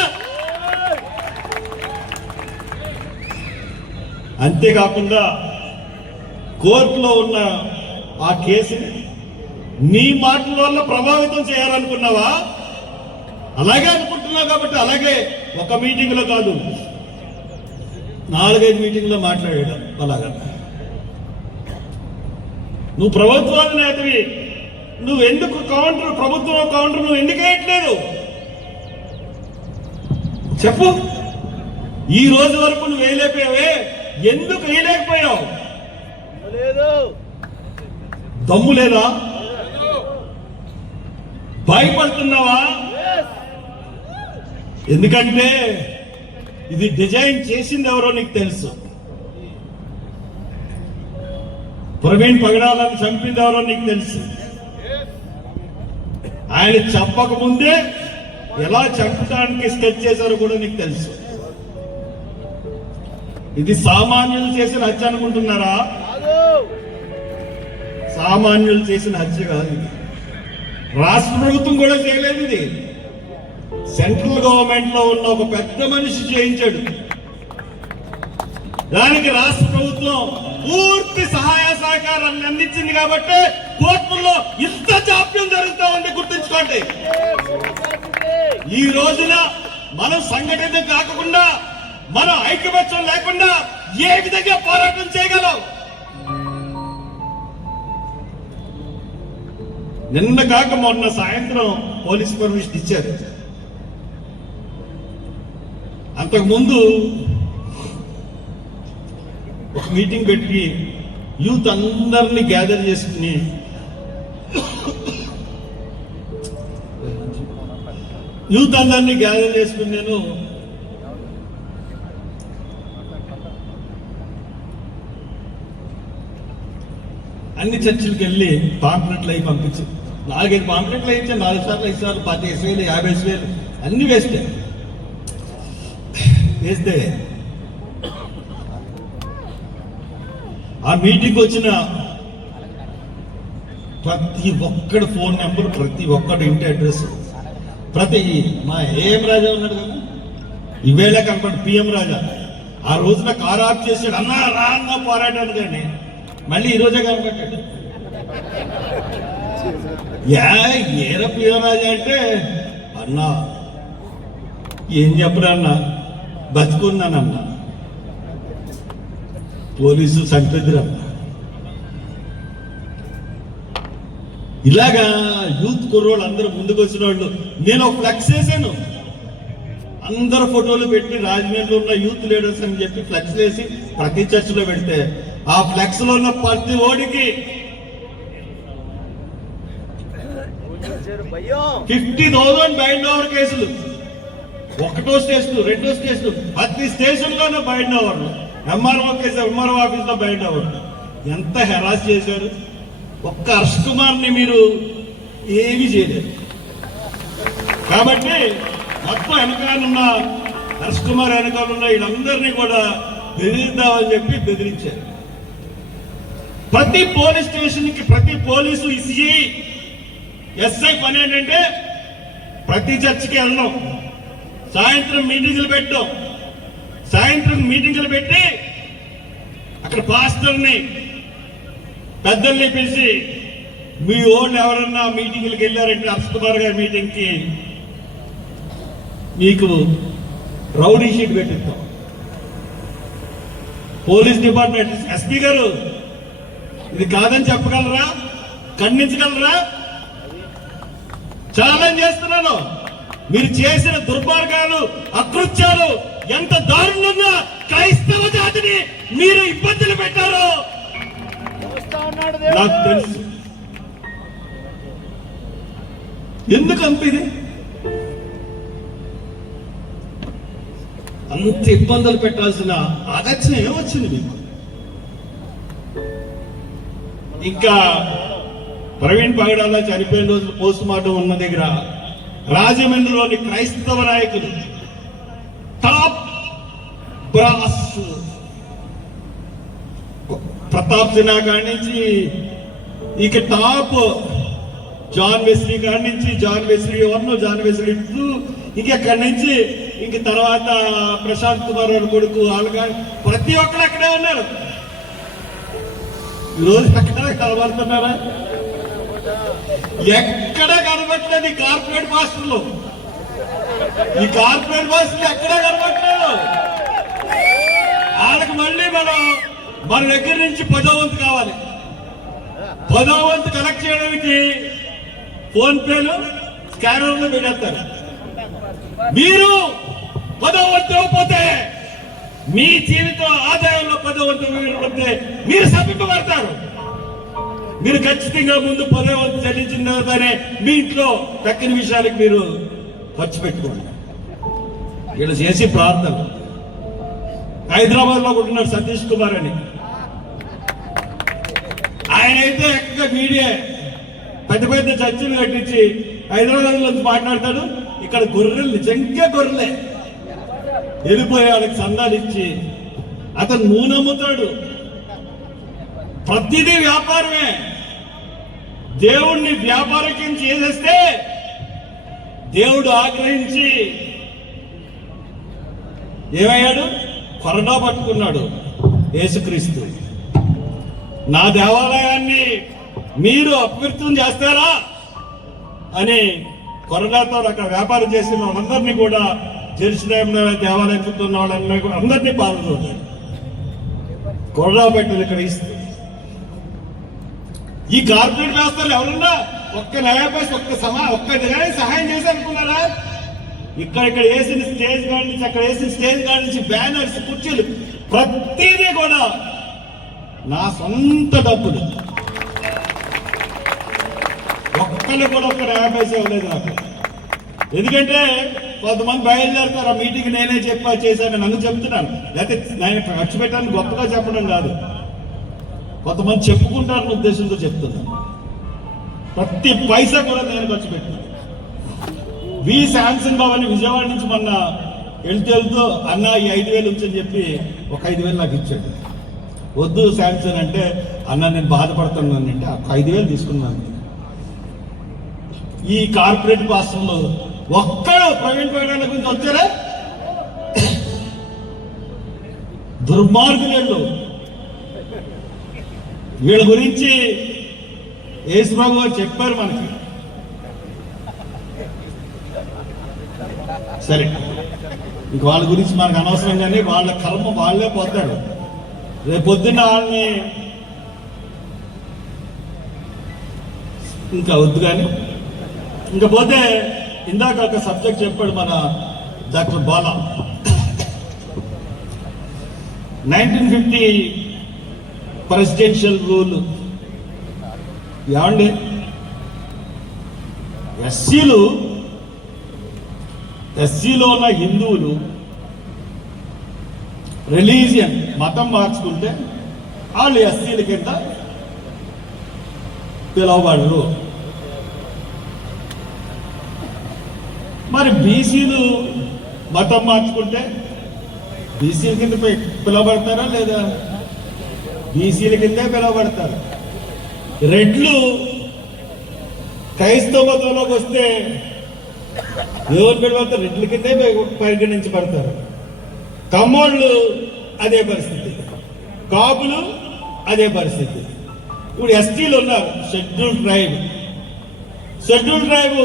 అంతేకాకుండా కోర్టులో ఉన్న ఆ కేసుని నీ మాటల వల్ల ప్రభావితం చేయాలనుకున్నావా? అలాగే అనుకుంటున్నావు కాబట్టి అలాగే ఒక మీటింగ్లో కాదు 4-5 మీటింగ్లో మాట్లాడాడు. అలాగా నువ్వు ప్రభుత్వాధినేతవి, నువ్వు ఎందుకు ప్రభుత్వం కౌంటర్ నువ్వు ఎందుకు వేయట్లేదు చెప్పు. ఈ రోజు వరకు నువ్వు వేయలేకపోయావే, ఎందుకు వేయలేకపోయావు? దమ్ము లేదా? భయపడుతున్నావా? ఎందుకంటే ఇది డిజైన్ చేసింది ఎవరో నీకు తెలుసు. ప్రవీణ్ పగడాలను చంపింది ఎవరో నీకు తెలుసు. ఆయన చెప్పక ముందే ఎలా చంపడానికి స్కెచ్ చేశారో కూడా నీకు తెలుసు. ఇది సామాన్యులు చేసిన హత్య అనుకుంటున్నారా? సామాన్యులు చేసిన హత్య కాదు ఇది. రాష్ట్ర ప్రభుత్వం కూడా చేయలేదు. ఇది సెంట్రల్ గవర్నమెంట్ లో ఉన్న ఒక పెద్ద మనిషి చేయించాడు. దానికి రాష్ట్ర ప్రభుత్వం పూర్తి సహాయ సహకారాన్ని అందించింది కాబట్టి కోర్టుల్లో ఇంత జాప్యం జరుగుతూ ఉంది. గుర్తుంచుకోండి. ఈ రోజున మనం సంఘటిత కాకుండా, మనం ఐక్యమత్యం లేకుండా ఏ విధంగా పోరాటం చేయగలం? నిన్న కాక మొన్న సాయంత్రం పోలీస్ పర్మిషన్ ఇచ్చారు. అంతకుముందు ఒక మీటింగ్ పెట్టి యూత్ అందరినీ గ్యాదర్ చేసుకుని నేను అన్ని చర్చిలకు వెళ్ళి పాంప్లెట్లు అవి పంపించి 4-5 పాంప్లెట్లు వేయించాను. 4 సార్లు 5 సార్లు 25,000 50,000 అన్ని వేస్తే ఆ మీటింగ్ వచ్చిన ప్రతి ఒక్కడి ఫోన్ నెంబర్, ప్రతి ఒక్కడి ఇంటి అడ్రస్, ప్రతి మా ఏఎం రాజా ఉన్నాడు కదా, ఇవేళ కనపడి పిఎం రాజా ఆ రోజున కార్ ఆఫ్ చేశాడు. అన్నా రా అన్న పోరాటానికి కానీ మళ్ళీ ఈ రోజే కనపడ్డాడు. ఏర పిఎం రాజా అంటే అన్నా ఏం చెప్పరా అన్న, బతుకున్నానన్నా, పోలీసు చంపేద్దరన్నా. ఇలాగా యూత్ కుర్రోళ్ళు అందరూ ముందుకు వచ్చిన వాళ్ళు. నేను ఒక ఫ్లెక్స్ వేసాను, అందరు ఫోటోలు పెట్టి రాజమండ్రిలో ఉన్న యూత్ లీడర్స్ అని చెప్పి ఫ్లెక్స్ వేసి ప్రతి చర్చిలో పెడితే ఆ ఫ్లెక్స్ లో ఉన్న ప్రతి ఓడికి 50,000 బైండ్ ఓవర్ కేసులు. 1వ స్టేషన్ 2వ స్టేషన్ ప్రతి స్టేషన్ లోనే బైండ్ ఓవర్లు. ఎంఆర్ఓ కేసు ఎంఆర్ఓ ఆఫీస్ లో బైండ్ ఓవర్. ఎంత హెరాస్ చేశారు. ఒక్క హర్ష్ కుమార్ ని మీరు ఏమీ చేయలేదు. కాబట్టి మొత్తం వెనకాలన్న హర్ష్ కుమార్ వెనకాలన్న వీళ్ళందరినీ కూడా బెదిరిద్దామని చెప్పి బెదిరించారు. ప్రతి పోలీస్ స్టేషన్ కి ప్రతి పోలీసు సిఐ ఎస్ఐ పని ఏంటంటే ప్రతి చర్చికి వెళ్ళడం, సాయంత్రం మీటింగులు పెట్టడం, సాయంత్రం మీటింగులు పెట్టి అక్కడ పాస్టర్ని పెద్దల్ని పిలిచి మీ ఓళ్ళు ఎవరన్నా మీటింగ్లకు వెళ్ళారంటే హర్ష్ కుమార్ గారి మీటింగ్కి మీకు రౌడీ షీట్ పెట్టిస్తాం. పోలీస్ డిపార్ట్మెంట్ ఎస్పీ గారు ఇది కాదని చెప్పగలరా? ఖండించగలరా? ఛాలెంజ్ చేస్తున్నాను. మీరు చేసిన దుర్మార్గాలు, అకృత్యాలు ఎంత దారుణంగా క్రైస్తవ జాతిని మీరు ఇబ్బందులు పెట్టారో నాకు తెలుసు. ఎందుకు అంపిది అంత ఇబ్బందులు పెట్టాల్సిన అగత్యం ఏమొచ్చింది మీకు? ఇంకా ప్రవీణ్ పగడాల చనిపోయిన రోజు పోస్ట్ మార్టం ఉన్న దగ్గర రాజమండ్రిలోని క్రైస్తవ నాయకులు టాప్ బ్రాస్ ప్రతాప్ సిన్హా కాడి నుంచి ఇక టాప్ జాన్ వెస్లీ కాడి నుంచి జాన్ వెస్లీ 1 జాన్ వెస్లీ 2 ఇంక అక్కడి నుంచి ఇంక తర్వాత ప్రశాంత్ కుమార్ వారి కొడుకు వాళ్ళ ప్రతి ఒక్కరు అక్కడే ఉన్నారు. ఈరోజు ఎక్కడ కనబడుతున్నారా? ఎక్కడ కనబట్టలేదు. ఈ కార్పొరేట్ మాస్టర్లు, ఈ కార్పొరేట్ మాస్టర్లు ఎక్కడా కనబట్టలేదు. వాళ్ళకి మళ్ళీ మన దగ్గర నుంచి 10వ వంతు కావాలి. 10వ వంతు కలెక్ట్ చేయడానికి ఫోన్ పేలు స్కానర్లు పెట్టేస్తారు. మీరు 10వ వంతు ఇవ్వకపోతే మీ జీవితం ఆదాయంలో 10వ వంతు ఇవ్వకపోతే మీరు సమీపపడతారు. మీరు ఖచ్చితంగా ముందు 10వ వంతు చెల్లించిన తర్వాతనే మీ ఇంట్లో దక్కిన విషయాలకు మీరు ఖర్చు పెట్టుకోండి. వీళ్ళు చేసి ప్రార్థన. హైదరాబాద్ లో ఉంటున్నారు సతీష్ కుమార్ అని. ఆయన అయితే ఎక్కడ మీడియా పెద్ద పెద్ద చర్చలు కట్టించి హైదరాబాద్ లో మాట్లాడతాడు. ఇక్కడ గొర్రెలు నిజంగా గొర్రెలే వెళ్ళిపోయే వాళ్ళకి సందాలు ఇచ్చి అతను నూనె అమ్ముతాడు. ప్రతిదీ వ్యాపారమే. దేవుణ్ణి వ్యాపారకం చేసేస్తే దేవుడు ఆగ్రహించి ఏమయ్యాడు? కొరడా పట్టుకున్నాడు యేసుక్రీస్తు. నా దేవాలయాన్ని మీరు అపవిత్రం చేస్తారా అని కొరడాతో అక్కడ వ్యాపారం చేసిన వాళ్ళందరినీ కూడా జెరూసలేం దేవాలయం చుట్టూ ఉన్న వాళ్ళని అందరినీ పాల్గొన్నారు. కొరడా పెట్టింది ఇక్కడ ఇస్తే. ఈ కార్పొరేట్ వ్యవస్థలు ఎవరన్నా ఒక్క న్యాయపేసి ఒక్క సహాయం చేశారనుకున్నారా? ఇక్కడ వేసిన స్టేజ్ కాడి నుంచి అక్కడ వేసిన స్టేజ్ కాడి నుంచి బ్యానర్స్, కుర్చీలు ప్రతిదీ కూడా నా సొంత డబ్బులు. ఒక్కళ్ళు కూడా ఒక్క న్యాయపేసి ఇవ్వలేదు నాకు. ఎందుకంటే కొంతమంది బయలుదేరుతారు, ఆ మీటింగ్ నేనే చేశాను నన్ను చెప్తున్నాను. లేకపోతే నేను ఖర్చు పెట్టాను గొప్పగా చెప్పడం కాదు. కొంతమంది చెప్పుకుంటారన్న ఉద్దేశంతో చెప్తున్నాను. ప్రతి పైసా కూడా నేను ఖర్చు పెట్టాను. వి శాంసన్ బాబు అని విజయవాడ నుంచి మొన్న వెళ్తూ అన్న ఈ 5,000 ఉంచని చెప్పి ఒక 5,000 నాకు ఇచ్చాడు. వద్దు శాంసన్ అంటే అన్న నేను బాధపడుతున్నాను అంటే 5,000 తీసుకున్నాను. ఈ కార్పొరేట్ భాషల్లో ఒక్కడు ప్రవీణ్ పగడాల గురించి వచ్చారా? దుర్మార్గులు. వీళ్ళ గురించి యేసుబాబు గారు చెప్పారు మనకి. సరే, ఇంక వాళ్ళ గురించి మనకు అనవసరం, కానీ వాళ్ళ కర్మ వాళ్ళే పోతాడు. రేపు పొద్దున్న వాళ్ళని ఇంకా వద్దు. కానీ ఇంకా పోతే ఇందాక ఒక సబ్జెక్ట్ చెప్పాడు మన డాక్టర్ బాలా. 1950 ప్రెసిడెన్షియల్ రూల్ ఏమండి? ఎస్సీలో ఉన్న హిందువులు రిలీజియన్ మతం మార్చుకుంటే వాళ్ళు ఎస్సీల కింద పిలవబడరు. మరి బీసీలు మతం మార్చుకుంటే బీసీల కింద పిలవబడతారా లేదా? బీసీల కిందే పిలవబడతారు. రెడ్లు క్రైస్తవ మతంలోకి వస్తే ఎవరు పిలవడతారు? రెడ్ల కిందే పరిగణించబడతారు. కమ్మోళ్ళు అదే పరిస్థితి, కాపులు అదే పరిస్థితి. ఇప్పుడు ఎస్టీలు ఉన్నారు, షెడ్యూల్ ట్రైబ్. షెడ్యూల్ ట్రైబ్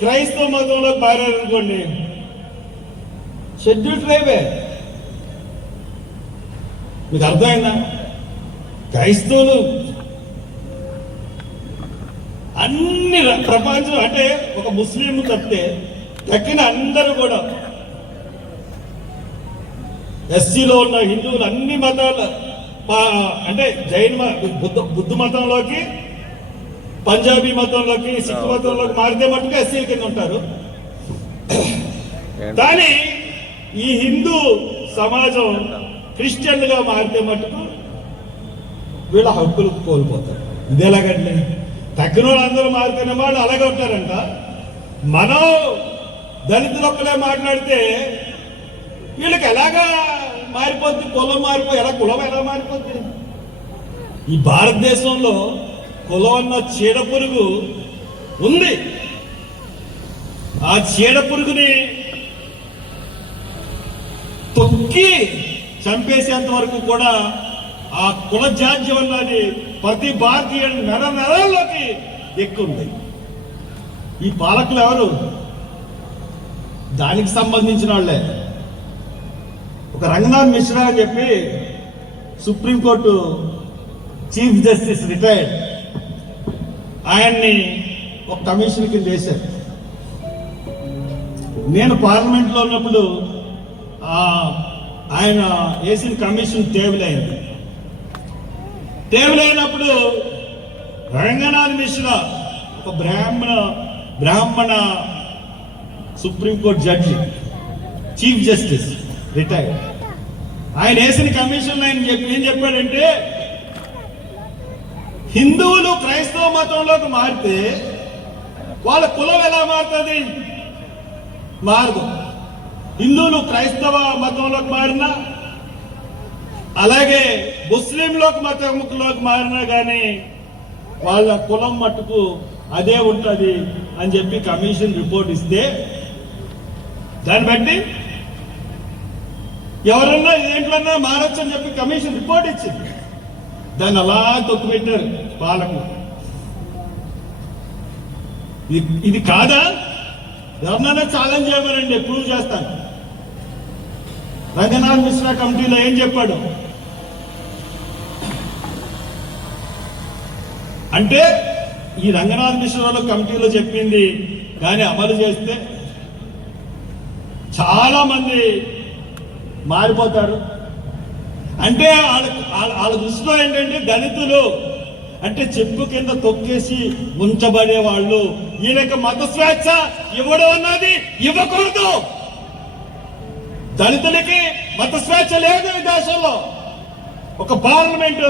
క్రైస్తవ మతంలో మారారనుకోండి, షెడ్యూల్ ట్రైబే. మీకు అర్థమైందా? క్రైస్తవులు అన్ని ప్రపంచం అంటే ఒక ముస్లిం తప్పితే తక్కిన అందరూ కూడా, ఎస్సీలో ఉన్న హిందువులు అన్ని మతాల అంటే బుద్ధ మతంలోకి, పంజాబీ మతంలోకి, సిక్ మతంలోకి మారితే మట్టుకు ఎస్సీల కింద ఉంటారు. కానీ ఈ హిందూ సమాజం క్రిస్టియన్గా మారితే మట్టుకు వీళ్ళ హక్కులు కోల్పోతారు. ఇది ఎలాగండి? తగ్గిన వాళ్ళందరూ మారిపోయిన వాళ్ళు అలాగే ఉంటారంట. మనం దళితులొక్కలే మాట్లాడితే వీళ్ళకి ఎలాగా మారిపోద్ది? కులం కులం ఎలా మారిపోద్ది? ఈ భారతదేశంలో కులం అన్న చీడ పురుగు ఉంది. ఆ చీడ పురుగుని తొక్కి చంపేసేంత వరకు కూడా ఆ కుల జాడ్యం అన్నది ప్రతి భారతీయ నెలలోకి ఎక్కువ. ఈ పాలకులు ఎవరు? దానికి సంబంధించిన వాళ్ళే. ఒక రంగనాథ్ మిశ్రా అని చెప్పి సుప్రీంకోర్టు చీఫ్ జస్టిస్ రిటైర్డ్, ఆయన్ని ఒక కమిషన్ కింద వేశారు. నేను పార్లమెంట్లో ఉన్నప్పుడు ఆయన వేసిన కమిషన్ టేబుల్ అయింది. టేబుల్ అయినప్పుడు రంగనాథ్ మిశ్రా ఒక బ్రాహ్మణ supreme court judge, chief justice retired, ఆయన వేసిన కమిషన్ ఆయన ఏం చెప్పాడంటే, హిందువులు క్రైస్తవ మతంలోకి మారితే వాళ్ళ కులం ఎలా మారుతుంది? మారదు. హిందువులు క్రైస్తవ మతంలోకి మారినా, అలాగే మతంలోకి మారినా కానీ వాళ్ళ కులం మట్టుకు అదే ఉంటుంది అని చెప్పి కమిషన్ రిపోర్ట్ ఇస్తే, దాన్ని బట్టి ఎవరన్నా ఏంట్లన్నా మారచ్చు అని చెప్పి కమిషన్ రిపోర్ట్ ఇచ్చింది. దాన్ని అలా తొక్కిపెట్టారు పాలకులు. ఇది కాదా? ఎవరినైనా ఛాలెంజ్ చేయమనండి, ప్రూవ్ చేస్తాను. రంగనాథ్ మిశ్రా కమిటీలో ఏం చెప్పాడు అంటే, ఈ రంగనాథ్ మిశ్రా కమిటీలో చెప్పింది కానీ అమలు చేస్తే చాలా మంది మారిపోతారు. అంటే వాళ్ళ దృష్టిలో ఏంటంటే, దళితులు అంటే చెప్పు కింద తొక్కేసి ఉంచబడే వాళ్ళు. ఈయనకి మత స్వేచ్ఛ ఇవ్వడం అన్నది ఇవ్వకూడదు. దళితులకి మత స్వేచ్ఛ లేదు ఈ దేశంలో. ఒక పార్లమెంట్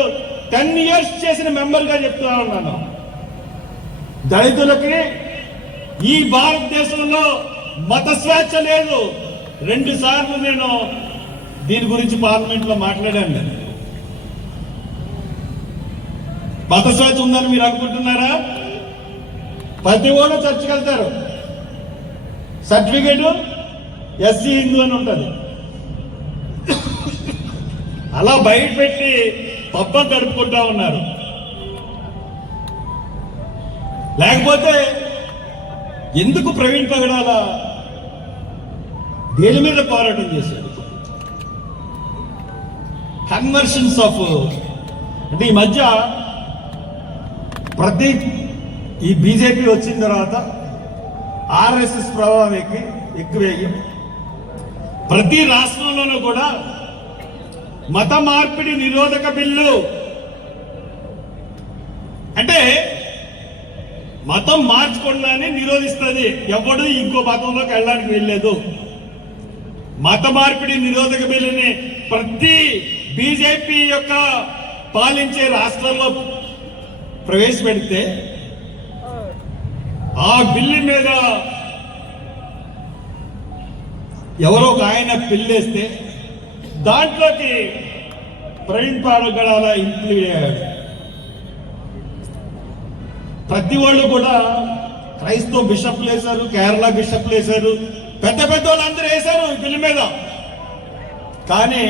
10 years చేసిన మెంబర్గా చెప్తున్నా ఉన్నాను, దళితులకి ఈ భారతదేశంలో మత స్వేచ్ఛ లేదు. 2 సార్లు నేను దీని గురించి పార్లమెంట్ లో మాట్లాడాను. మత స్వేచ్ఛ ఉందని మీరు అనుకుంటున్నారా? ప్రతి ఓడు చర్చికి వెళ్తారు, సర్టిఫికేట్ ఎస్సీ హిందూ అని ఉంటుంది. అలా బయట పెట్టి పబ్బం గడుపుకుంటా ఉన్నారు. లేకపోతే ఎందుకు ప్రవీణ్ పగడాల దేని మీద పోరాటం చేశాడు? కన్వర్షన్స్ ఆఫ్, అంటే ఈ మధ్య ఈ బీజేపీ వచ్చిన తర్వాత ఆర్ఎస్ఎస్ ప్రభావం ఎక్కువయ్యి ప్రతి రాష్ట్రంలోనూ కూడా మత మార్పిడి నిరోధక బిల్లు, అంటే మతం మార్చకుండానే నిరోధిస్తుంది, ఎవడు ఇంకో మతంలోకి వెళ్ళడానికి వెళ్ళలేదు. మత మార్పిడి నిరోధక బిల్లుని ప్రతి బీజేపీ యొక్క పాలించే రాష్ట్రాల్లో ప్రవేశపెడితే ఆ బిల్లు మీద ఎవరో ఒక ఆయన పిల్లేస్తే దాంట్లోకి ప్రవీణ్ పగడాల ఇంక్లూడ్ అయ్యాడు. ప్రతి వాళ్ళు కూడా క్రైస్తవ బిషప్లు వేశారు, కేరళ బిషప్లు వేశారు, పెద్ద పెద్ద వాళ్ళందరూ వేశారు ఈ బిల్లు మీద. కానీ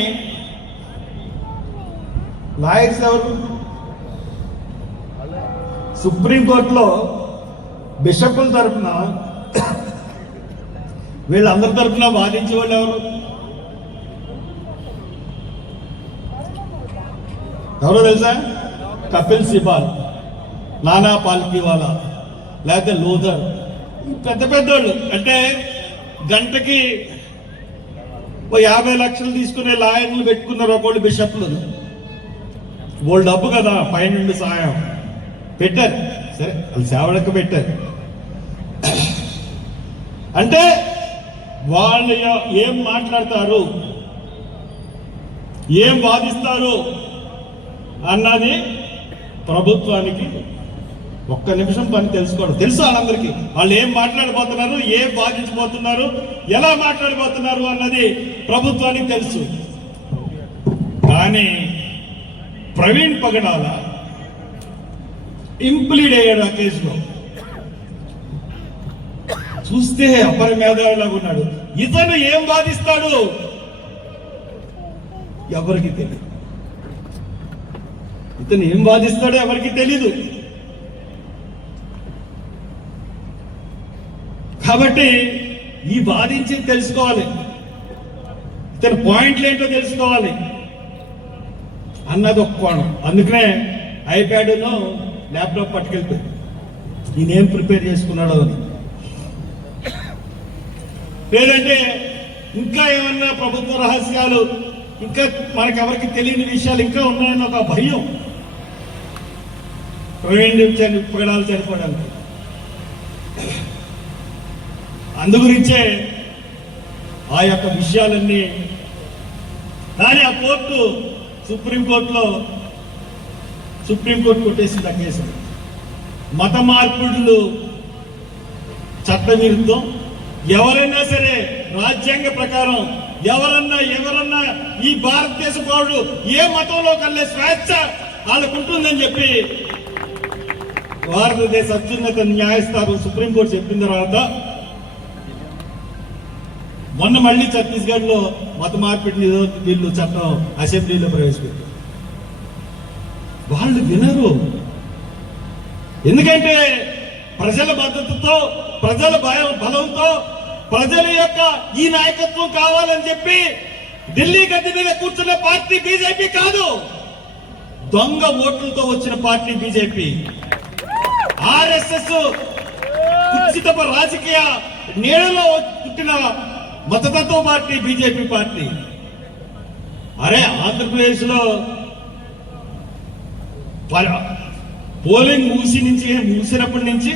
లాయర్స్ ఎవరు? సుప్రీంకోర్టులో బిషప్ల తరఫున, వీళ్ళందరి తరఫున వాదించే వాళ్ళు ఎవరు? ఎవరో తెలుసా? కపిల్ సిబాల్, నానా పాల్కీవాలా, లేకపోతే లూథర్, పెద్ద పెద్దోళ్ళు. అంటే గంటకి 50 లక్షలు తీసుకునే లాయర్లు పెట్టుకున్నారు ఒకళ్ళు, బిషప్లు. వాళ్ళు డబ్బు కదా, పైనుండి సాయం పెట్టారు. సరే, వాళ్ళు సేవలకు పెట్టారు. అంటే వాళ్ళు ఏం మాట్లాడతారు, ఏం వాదిస్తారు అన్నది ప్రభుత్వానికి ఒక్క నిమిషం పని తెలుసుకోవడం. తెలుసు వాళ్ళందరికీ వాళ్ళు ఏం మాట్లాడబోతున్నారు, ఏం వాదించబోతున్నారు, ఎలా మాట్లాడబోతున్నారు అన్నది ప్రభుత్వానికి తెలుసు. కానీ ప్రవీణ్ పగడాల ఇంప్లీడ్ అయ్యాడు ఆ కేసులో. చూస్తే అపర మేధావిలాగా ఉన్నాడు. ఇతను ఏం వాదిస్తాడు ఎవరికి తెలియదు. ఇతను ఏం వాదిస్తాడో ఎవరికి తెలీదు. కాబట్టి ఈ వాదించి తెలుసుకోవాలి, ఇతని పాయింట్లు ఏంటో తెలుసుకోవాలి అన్నది ఒక కోణం. అందుకనే ఐప్యాడ్ను ల్యాప్టాప్ పట్టుకెళ్తాడు, ఈయనేం ప్రిపేర్ చేసుకున్నాడో అని. లేదంటే ఇంకా ఏమన్నా ప్రభుత్వ రహస్యాలు, ఇంకా మనకెవరికి తెలియని విషయాలు ఇంకా ఉన్నాయన్న ఒక భయం ప్రవీణ్ పగడాలు చనిపోవడానికి. అందుగురించే ఆ యొక్క విషయాలన్నీ. కానీ ఆ కోర్టు సుప్రీంకోర్టు కొట్టేసింది ఆ కేసు. మత మార్పుడులు చట్టవిరుద్ధం. ఎవరైనా సరే రాజ్యాంగ ప్రకారం ఎవరన్నా ఈ భారతదేశ పౌరుడు ఏ మతంలో కల్లే స్వేచ్ఛ వాళ్ళకుంటుందని చెప్పి భారతదేశ అత్యున్నత న్యాయస్థానం సుప్రీంకోర్టు చెప్పిన తర్వాత మొన్న మళ్ళీ ఛత్తీస్గఢ్ లో మత మార్పిడి నిరోధక బిల్లు చట్టం అసెంబ్లీలో ప్రవేశపెట్టారు. వాళ్ళు వినరు. ఎందుకంటే ప్రజల మద్దతుతో, ప్రజల బలంతో, ప్రజల యొక్క ఈ నాయకత్వం కావాలని చెప్పి ఢిల్లీ గద్దె మీద కూర్చున్న పార్టీ బీజేపీ కాదు, దొంగ ఓట్లతో వచ్చిన పార్టీ బీజేపీ. ఆర్ఎస్ఎస్ కుచితపు రాజకీయ నీడలో పుట్టిన మతతత్వ పార్టీ బీజేపీ పార్టీ. అరే ఆంధ్రప్రదేశ్ లో పోలింగ్ ముగిసినప్పటి నుంచి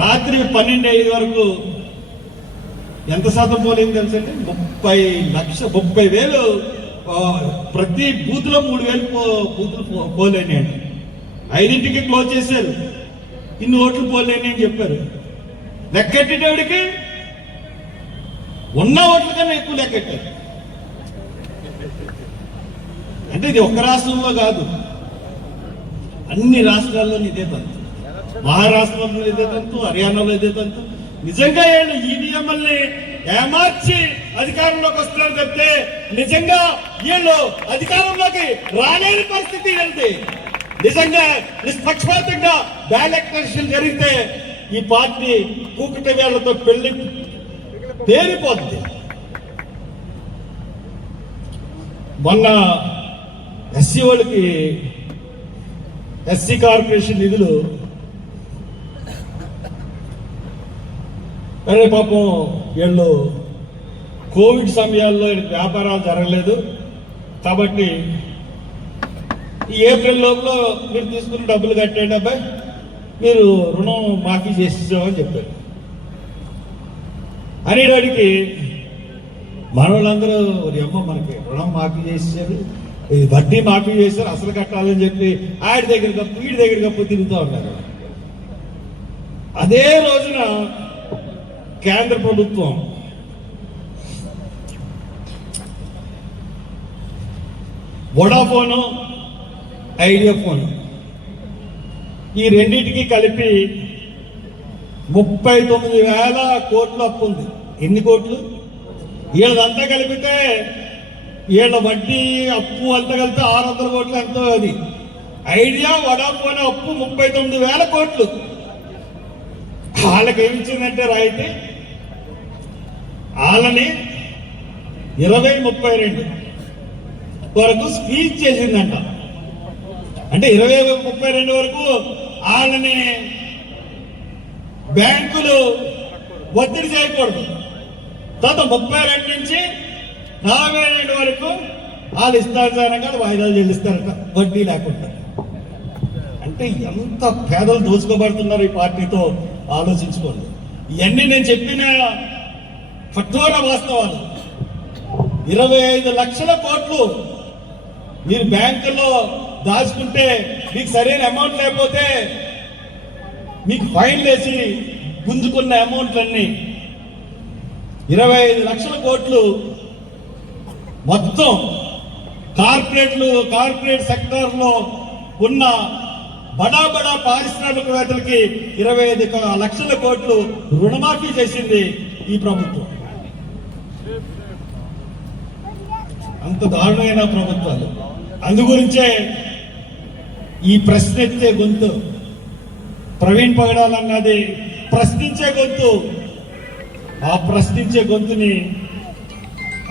రాత్రి 12:05 వరకు ఎంత శాతం పోలింగ్ తెలుసండి? 30,000 ప్రతి బూత్ లో 3,000 బూతులు పోలేని అండి. 5ంటికి క్లోజ్ చేశారు. ఇన్ని ఓట్లు పోలేని అని చెప్పారు. లెక్కెట్టేటోడికి ఉన్న ఓట్ల కన్నా ఎక్కువ లెక్కెట్టారు. అంటే ఇది ఒక్క రాష్ట్రంలో కాదు, అన్ని రాష్ట్రాల్లోనూ ఇదే తంతు. మహారాష్ట్రలో ఇదే తంతు, హర్యానాలో ఇదే తంతు. నిజంగా వీళ్ళు ఈవీఎంఎల్ని ఏమార్చి అధికారంలోకి వస్తున్నారు తప్పితే నిజంగా వీళ్ళు అధికారంలోకి రాలేని పరిస్థితి వెళ్తే, నిజంగా నిష్పక్షపాతంగా బ్యాలెట్ ఎలక్షన్ జరిగితే ఈ పార్టీ కూకట వేళ్లతో పెళ్లి తేలిపోద్ది. మొన్న ఎస్సీ వాళ్ళకి ఎస్సీ కార్పొరేషన్ నిధులు అరే పాపం వీళ్ళు కోవిడ్ సమయాల్లో వ్యాపారాలు జరగలేదు కాబట్టి ఈ ఏప్రిల్ లోపల మీరు తీసుకున్న డబ్బులు కట్టేయండి అబ్బాయి, మీరు రుణం మాఫీ చేసేసామని చెప్పారు. అనేవాడికి మనవాళ్ళందరూ అమ్మ మనకి రుణం మాఫీ చేసేసారు, వడ్డీ మాఫీ చేశారు, అసలు కట్టాలని చెప్పి ఆడి దగ్గర కప్పు వీడి దగ్గర కప్పు తిరుగుతూ ఉన్నారు. అదే రోజున కేంద్ర ప్రభుత్వం వోడాఫోను, ఐడియా ఫోన్ ఈ రెండింటికి కలిపి 39,000 కోట్లు అప్పు ఉంది. ఎన్ని కోట్లు? వీళ్ళదంతా కలిపితే వీళ్ళ వడ్డీ అప్పు అంతా కలిపితే 600 కోట్లు ఎంతో. అది ఐడియా వోడాఫోన్ అప్పు 39,000 కోట్లు. వాళ్ళకి ఏమిచ్చిందంటే రాయితీ వాళ్ళని 2032 వరకు స్పీచ్ చేసిందంట. అంటే 2032 వరకు వాళ్ళని బ్యాంకులు ఒత్తిడి చేయకూడదు. తర్వాత 32 నుంచి 42 వరకు వాళ్ళు ఇష్టానుసారంగా వాయిదాలు చెల్లిస్తారట, వడ్డీ లేకుండా. అంటే ఎంత పేదలు దోచుకోబడుతున్నారు ఈ పార్టీతో ఆలోచించుకోండి. ఇవన్నీ నేను చెప్పిన కఠోర వాస్తవాలు. 25 లక్షల కోట్లు మీరు బ్యాంకుల్లో దాచుకుంటే మీకు సరైన అమౌంట్ లేకపోతే మీకు ఫైన్ వేసి గుంజుకున్న అమౌంట్లన్నీ 25 లక్షల కోట్లు మొత్తం కార్పొరేట్ సెక్టార్లో ఉన్న బడా పారిశ్రామికవేత్తలకి 25 లక్షల కోట్లు రుణమాఫీ చేసింది ఈ ప్రభుత్వం. అంత దారుణమైన ప్రభుత్వాలు. అందుగురించే ఈ ప్రశ్నెత్తే గొంతు ప్రవీణ్ పగడాలన్నది ప్రశ్నించే గొంతు. ఆ ప్రశ్నించే గొంతుని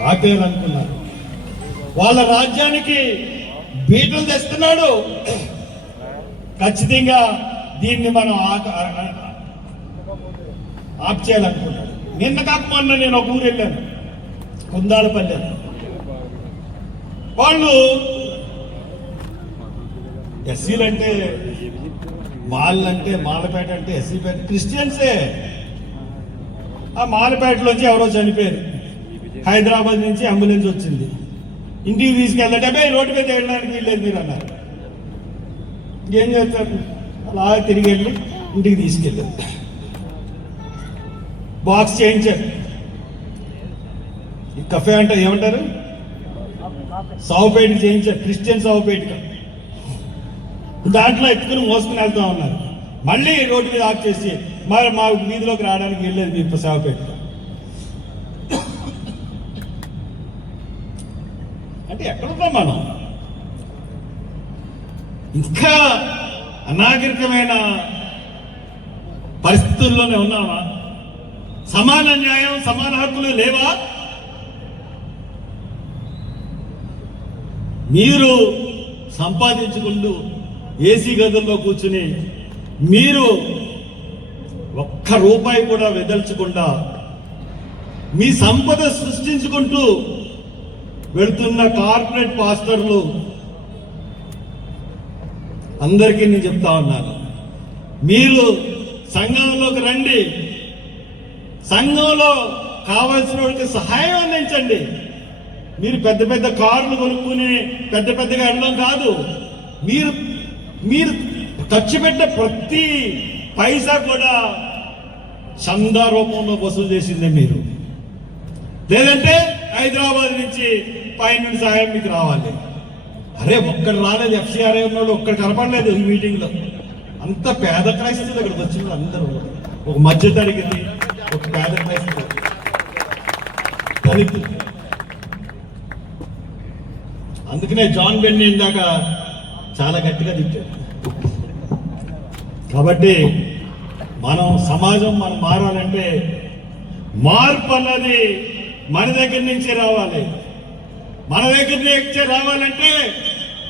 ఆపేయాలనుకున్నారు. వాళ్ళ రాజ్యానికి బీటలు తెస్తున్నాడు. ఖచ్చితంగా దీన్ని మనం ఆప్ చేయాలనుకున్నాడు. నిన్న కాక మొన్న నేను ఒక ఊరు వెళ్ళాను, కుందాలపల్లి. వాళ్ళు ఎస్సీలు అంటే మాలపేట అంటే ఎస్సీపేట క్రిస్టియన్సే. ఆ మాలపేటలోంచి ఎవరో చనిపోయారు. హైదరాబాద్ నుంచి అంబులెన్స్ వచ్చింది, ఇంటికి తీసుకెళ్ళటే రోడ్డు మీద వెళ్ళడానికి వీల్లేదు మీరు అన్నారు. ఏం చేస్తారు? అలా తిరిగి వెళ్ళి ఇంటికి తీసుకెళ్ళారు, బాక్స్ చేయించారు. ఈ కఫే అంటే ఏమంటారు, సావుపేట చేయించారు, క్రిస్టియన్ సావుపేట. దాంట్లో ఎత్తుకుని మోసుకుని వెళ్తా ఉన్నారు. మళ్ళీ రోడ్డు మీద ఆఫ్ చేసి మరి మా వీధిలోకి రావడానికి వెళ్ళలేదు మీరు సావుపేట. అంటే ఎక్కడున్నాం మనం? ఇంకా అనాగరికమైన పరిస్థితుల్లోనే ఉన్నామా? సమాన న్యాయం, సమాన హక్కులు లేవా? మీరు సంపాదించుకుంటూ ఏసీ గదుల్లో కూర్చుని మీరు ఒక్క రూపాయి కూడా వెదల్చకుండా మీ సంపద సృష్టించుకుంటూ వెళుతున్న కార్పొరేట్ పాస్టర్లు అందరికీ నేను చెప్తా ఉన్నాను, మీరు సంఘంలోకి రండి, సంఘంలో కావాల్సిన వాళ్ళకి సహాయం అందించండి. మీరు పెద్ద పెద్ద కార్లు కొనుక్కుని పెద్దగా వెళ్ళడం కాదు. మీరు ఖర్చు పెట్టే ప్రతి పైసా కూడా చందా రూపంలో వసూలు చేసిందే మీరు. లేదంటే హైదరాబాద్ నుంచి పైన సహాయం మీకు రావాలి. అరే ఒక్కడు రాలేదు, ఎఫ్సిఆర్ఐ ఉన్నాడు ఒక్కడు కనపడలేదు ఈ మీటింగ్ లో. అంత పేద క్రైస్తవులు ఇక్కడికి వచ్చిన అందరూ, ఒక మధ్య తరగతి, ఒక పేద క్రైస్తవులు, దళితులు. అందుకనే జాన్ బెన్నీ ఇందాక చాలా గట్టిగా తిట్టాడు. కాబట్టి సమాజం మనం మారాలంటే మార్పు అన్నది మన దగ్గర నుంచే రావాలి. మన దగ్గర నుంచే రావాలంటే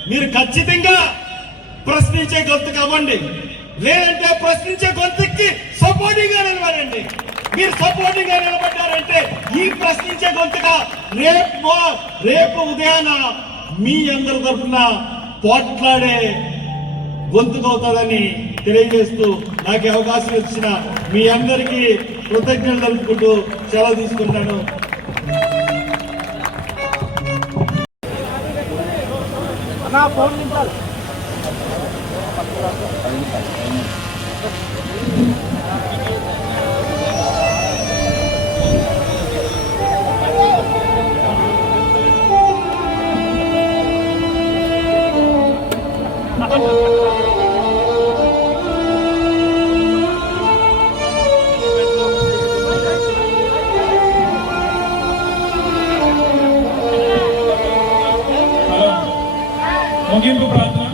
మీరు ఖచ్చితంగా ప్రశ్నించే గొంతు కావండి, లేదంటే ప్రశ్నించే గొంతుకి సపోర్టింగ్ గా నిలబడండి. మీరు సపోర్టింగ్ గా నిలబడ్డారంటే ఈ ప్రశ్నించే గొంతుగా రేపు ఉదయాన మీ అందరి తరఫున పోట్లాడే గొంతుకవుతుందని తెలియజేస్తూ నాకు అవకాశం ఇచ్చిన మీ అందరికీ కృతజ్ఞతలు తెలుపుకుంటూ సెలవు తీసుకుంటాను. ముగింపు ప్రార్థన.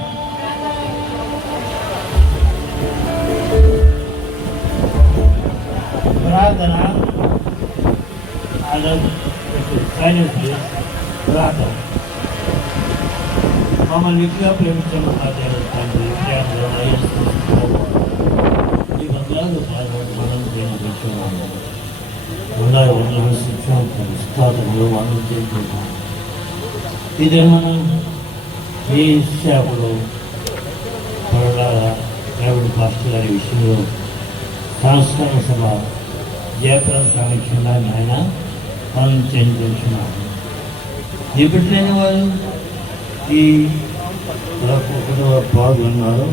ప్రార్థన మమ్మల్ని నిత్యంగా ప్రేమించడం ఆచార్య తండ్రి ప్రేమలో ఈ బంగారు మనం ప్రేమించున్నాము ఉన్నారు వందలు శిక్షణ స్థాపనలు వాళ్ళు చేస్తున్నాము ఇదే మనం ఈ సేవలో త్వరలాగా దేవుడి పాస్టర్ గారి విషయంలో సంస్కరణ సభ జయప్రదం కావించకుండా ఆయన మనం చేయించున్నాము ఎప్పటికైనా వాళ్ళు ఈ పాల్గొన్నారు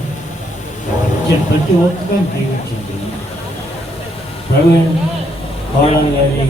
ప్రతి ఒక్కరిని జీవించింది ప్రవీణ్ కోడల్ గారి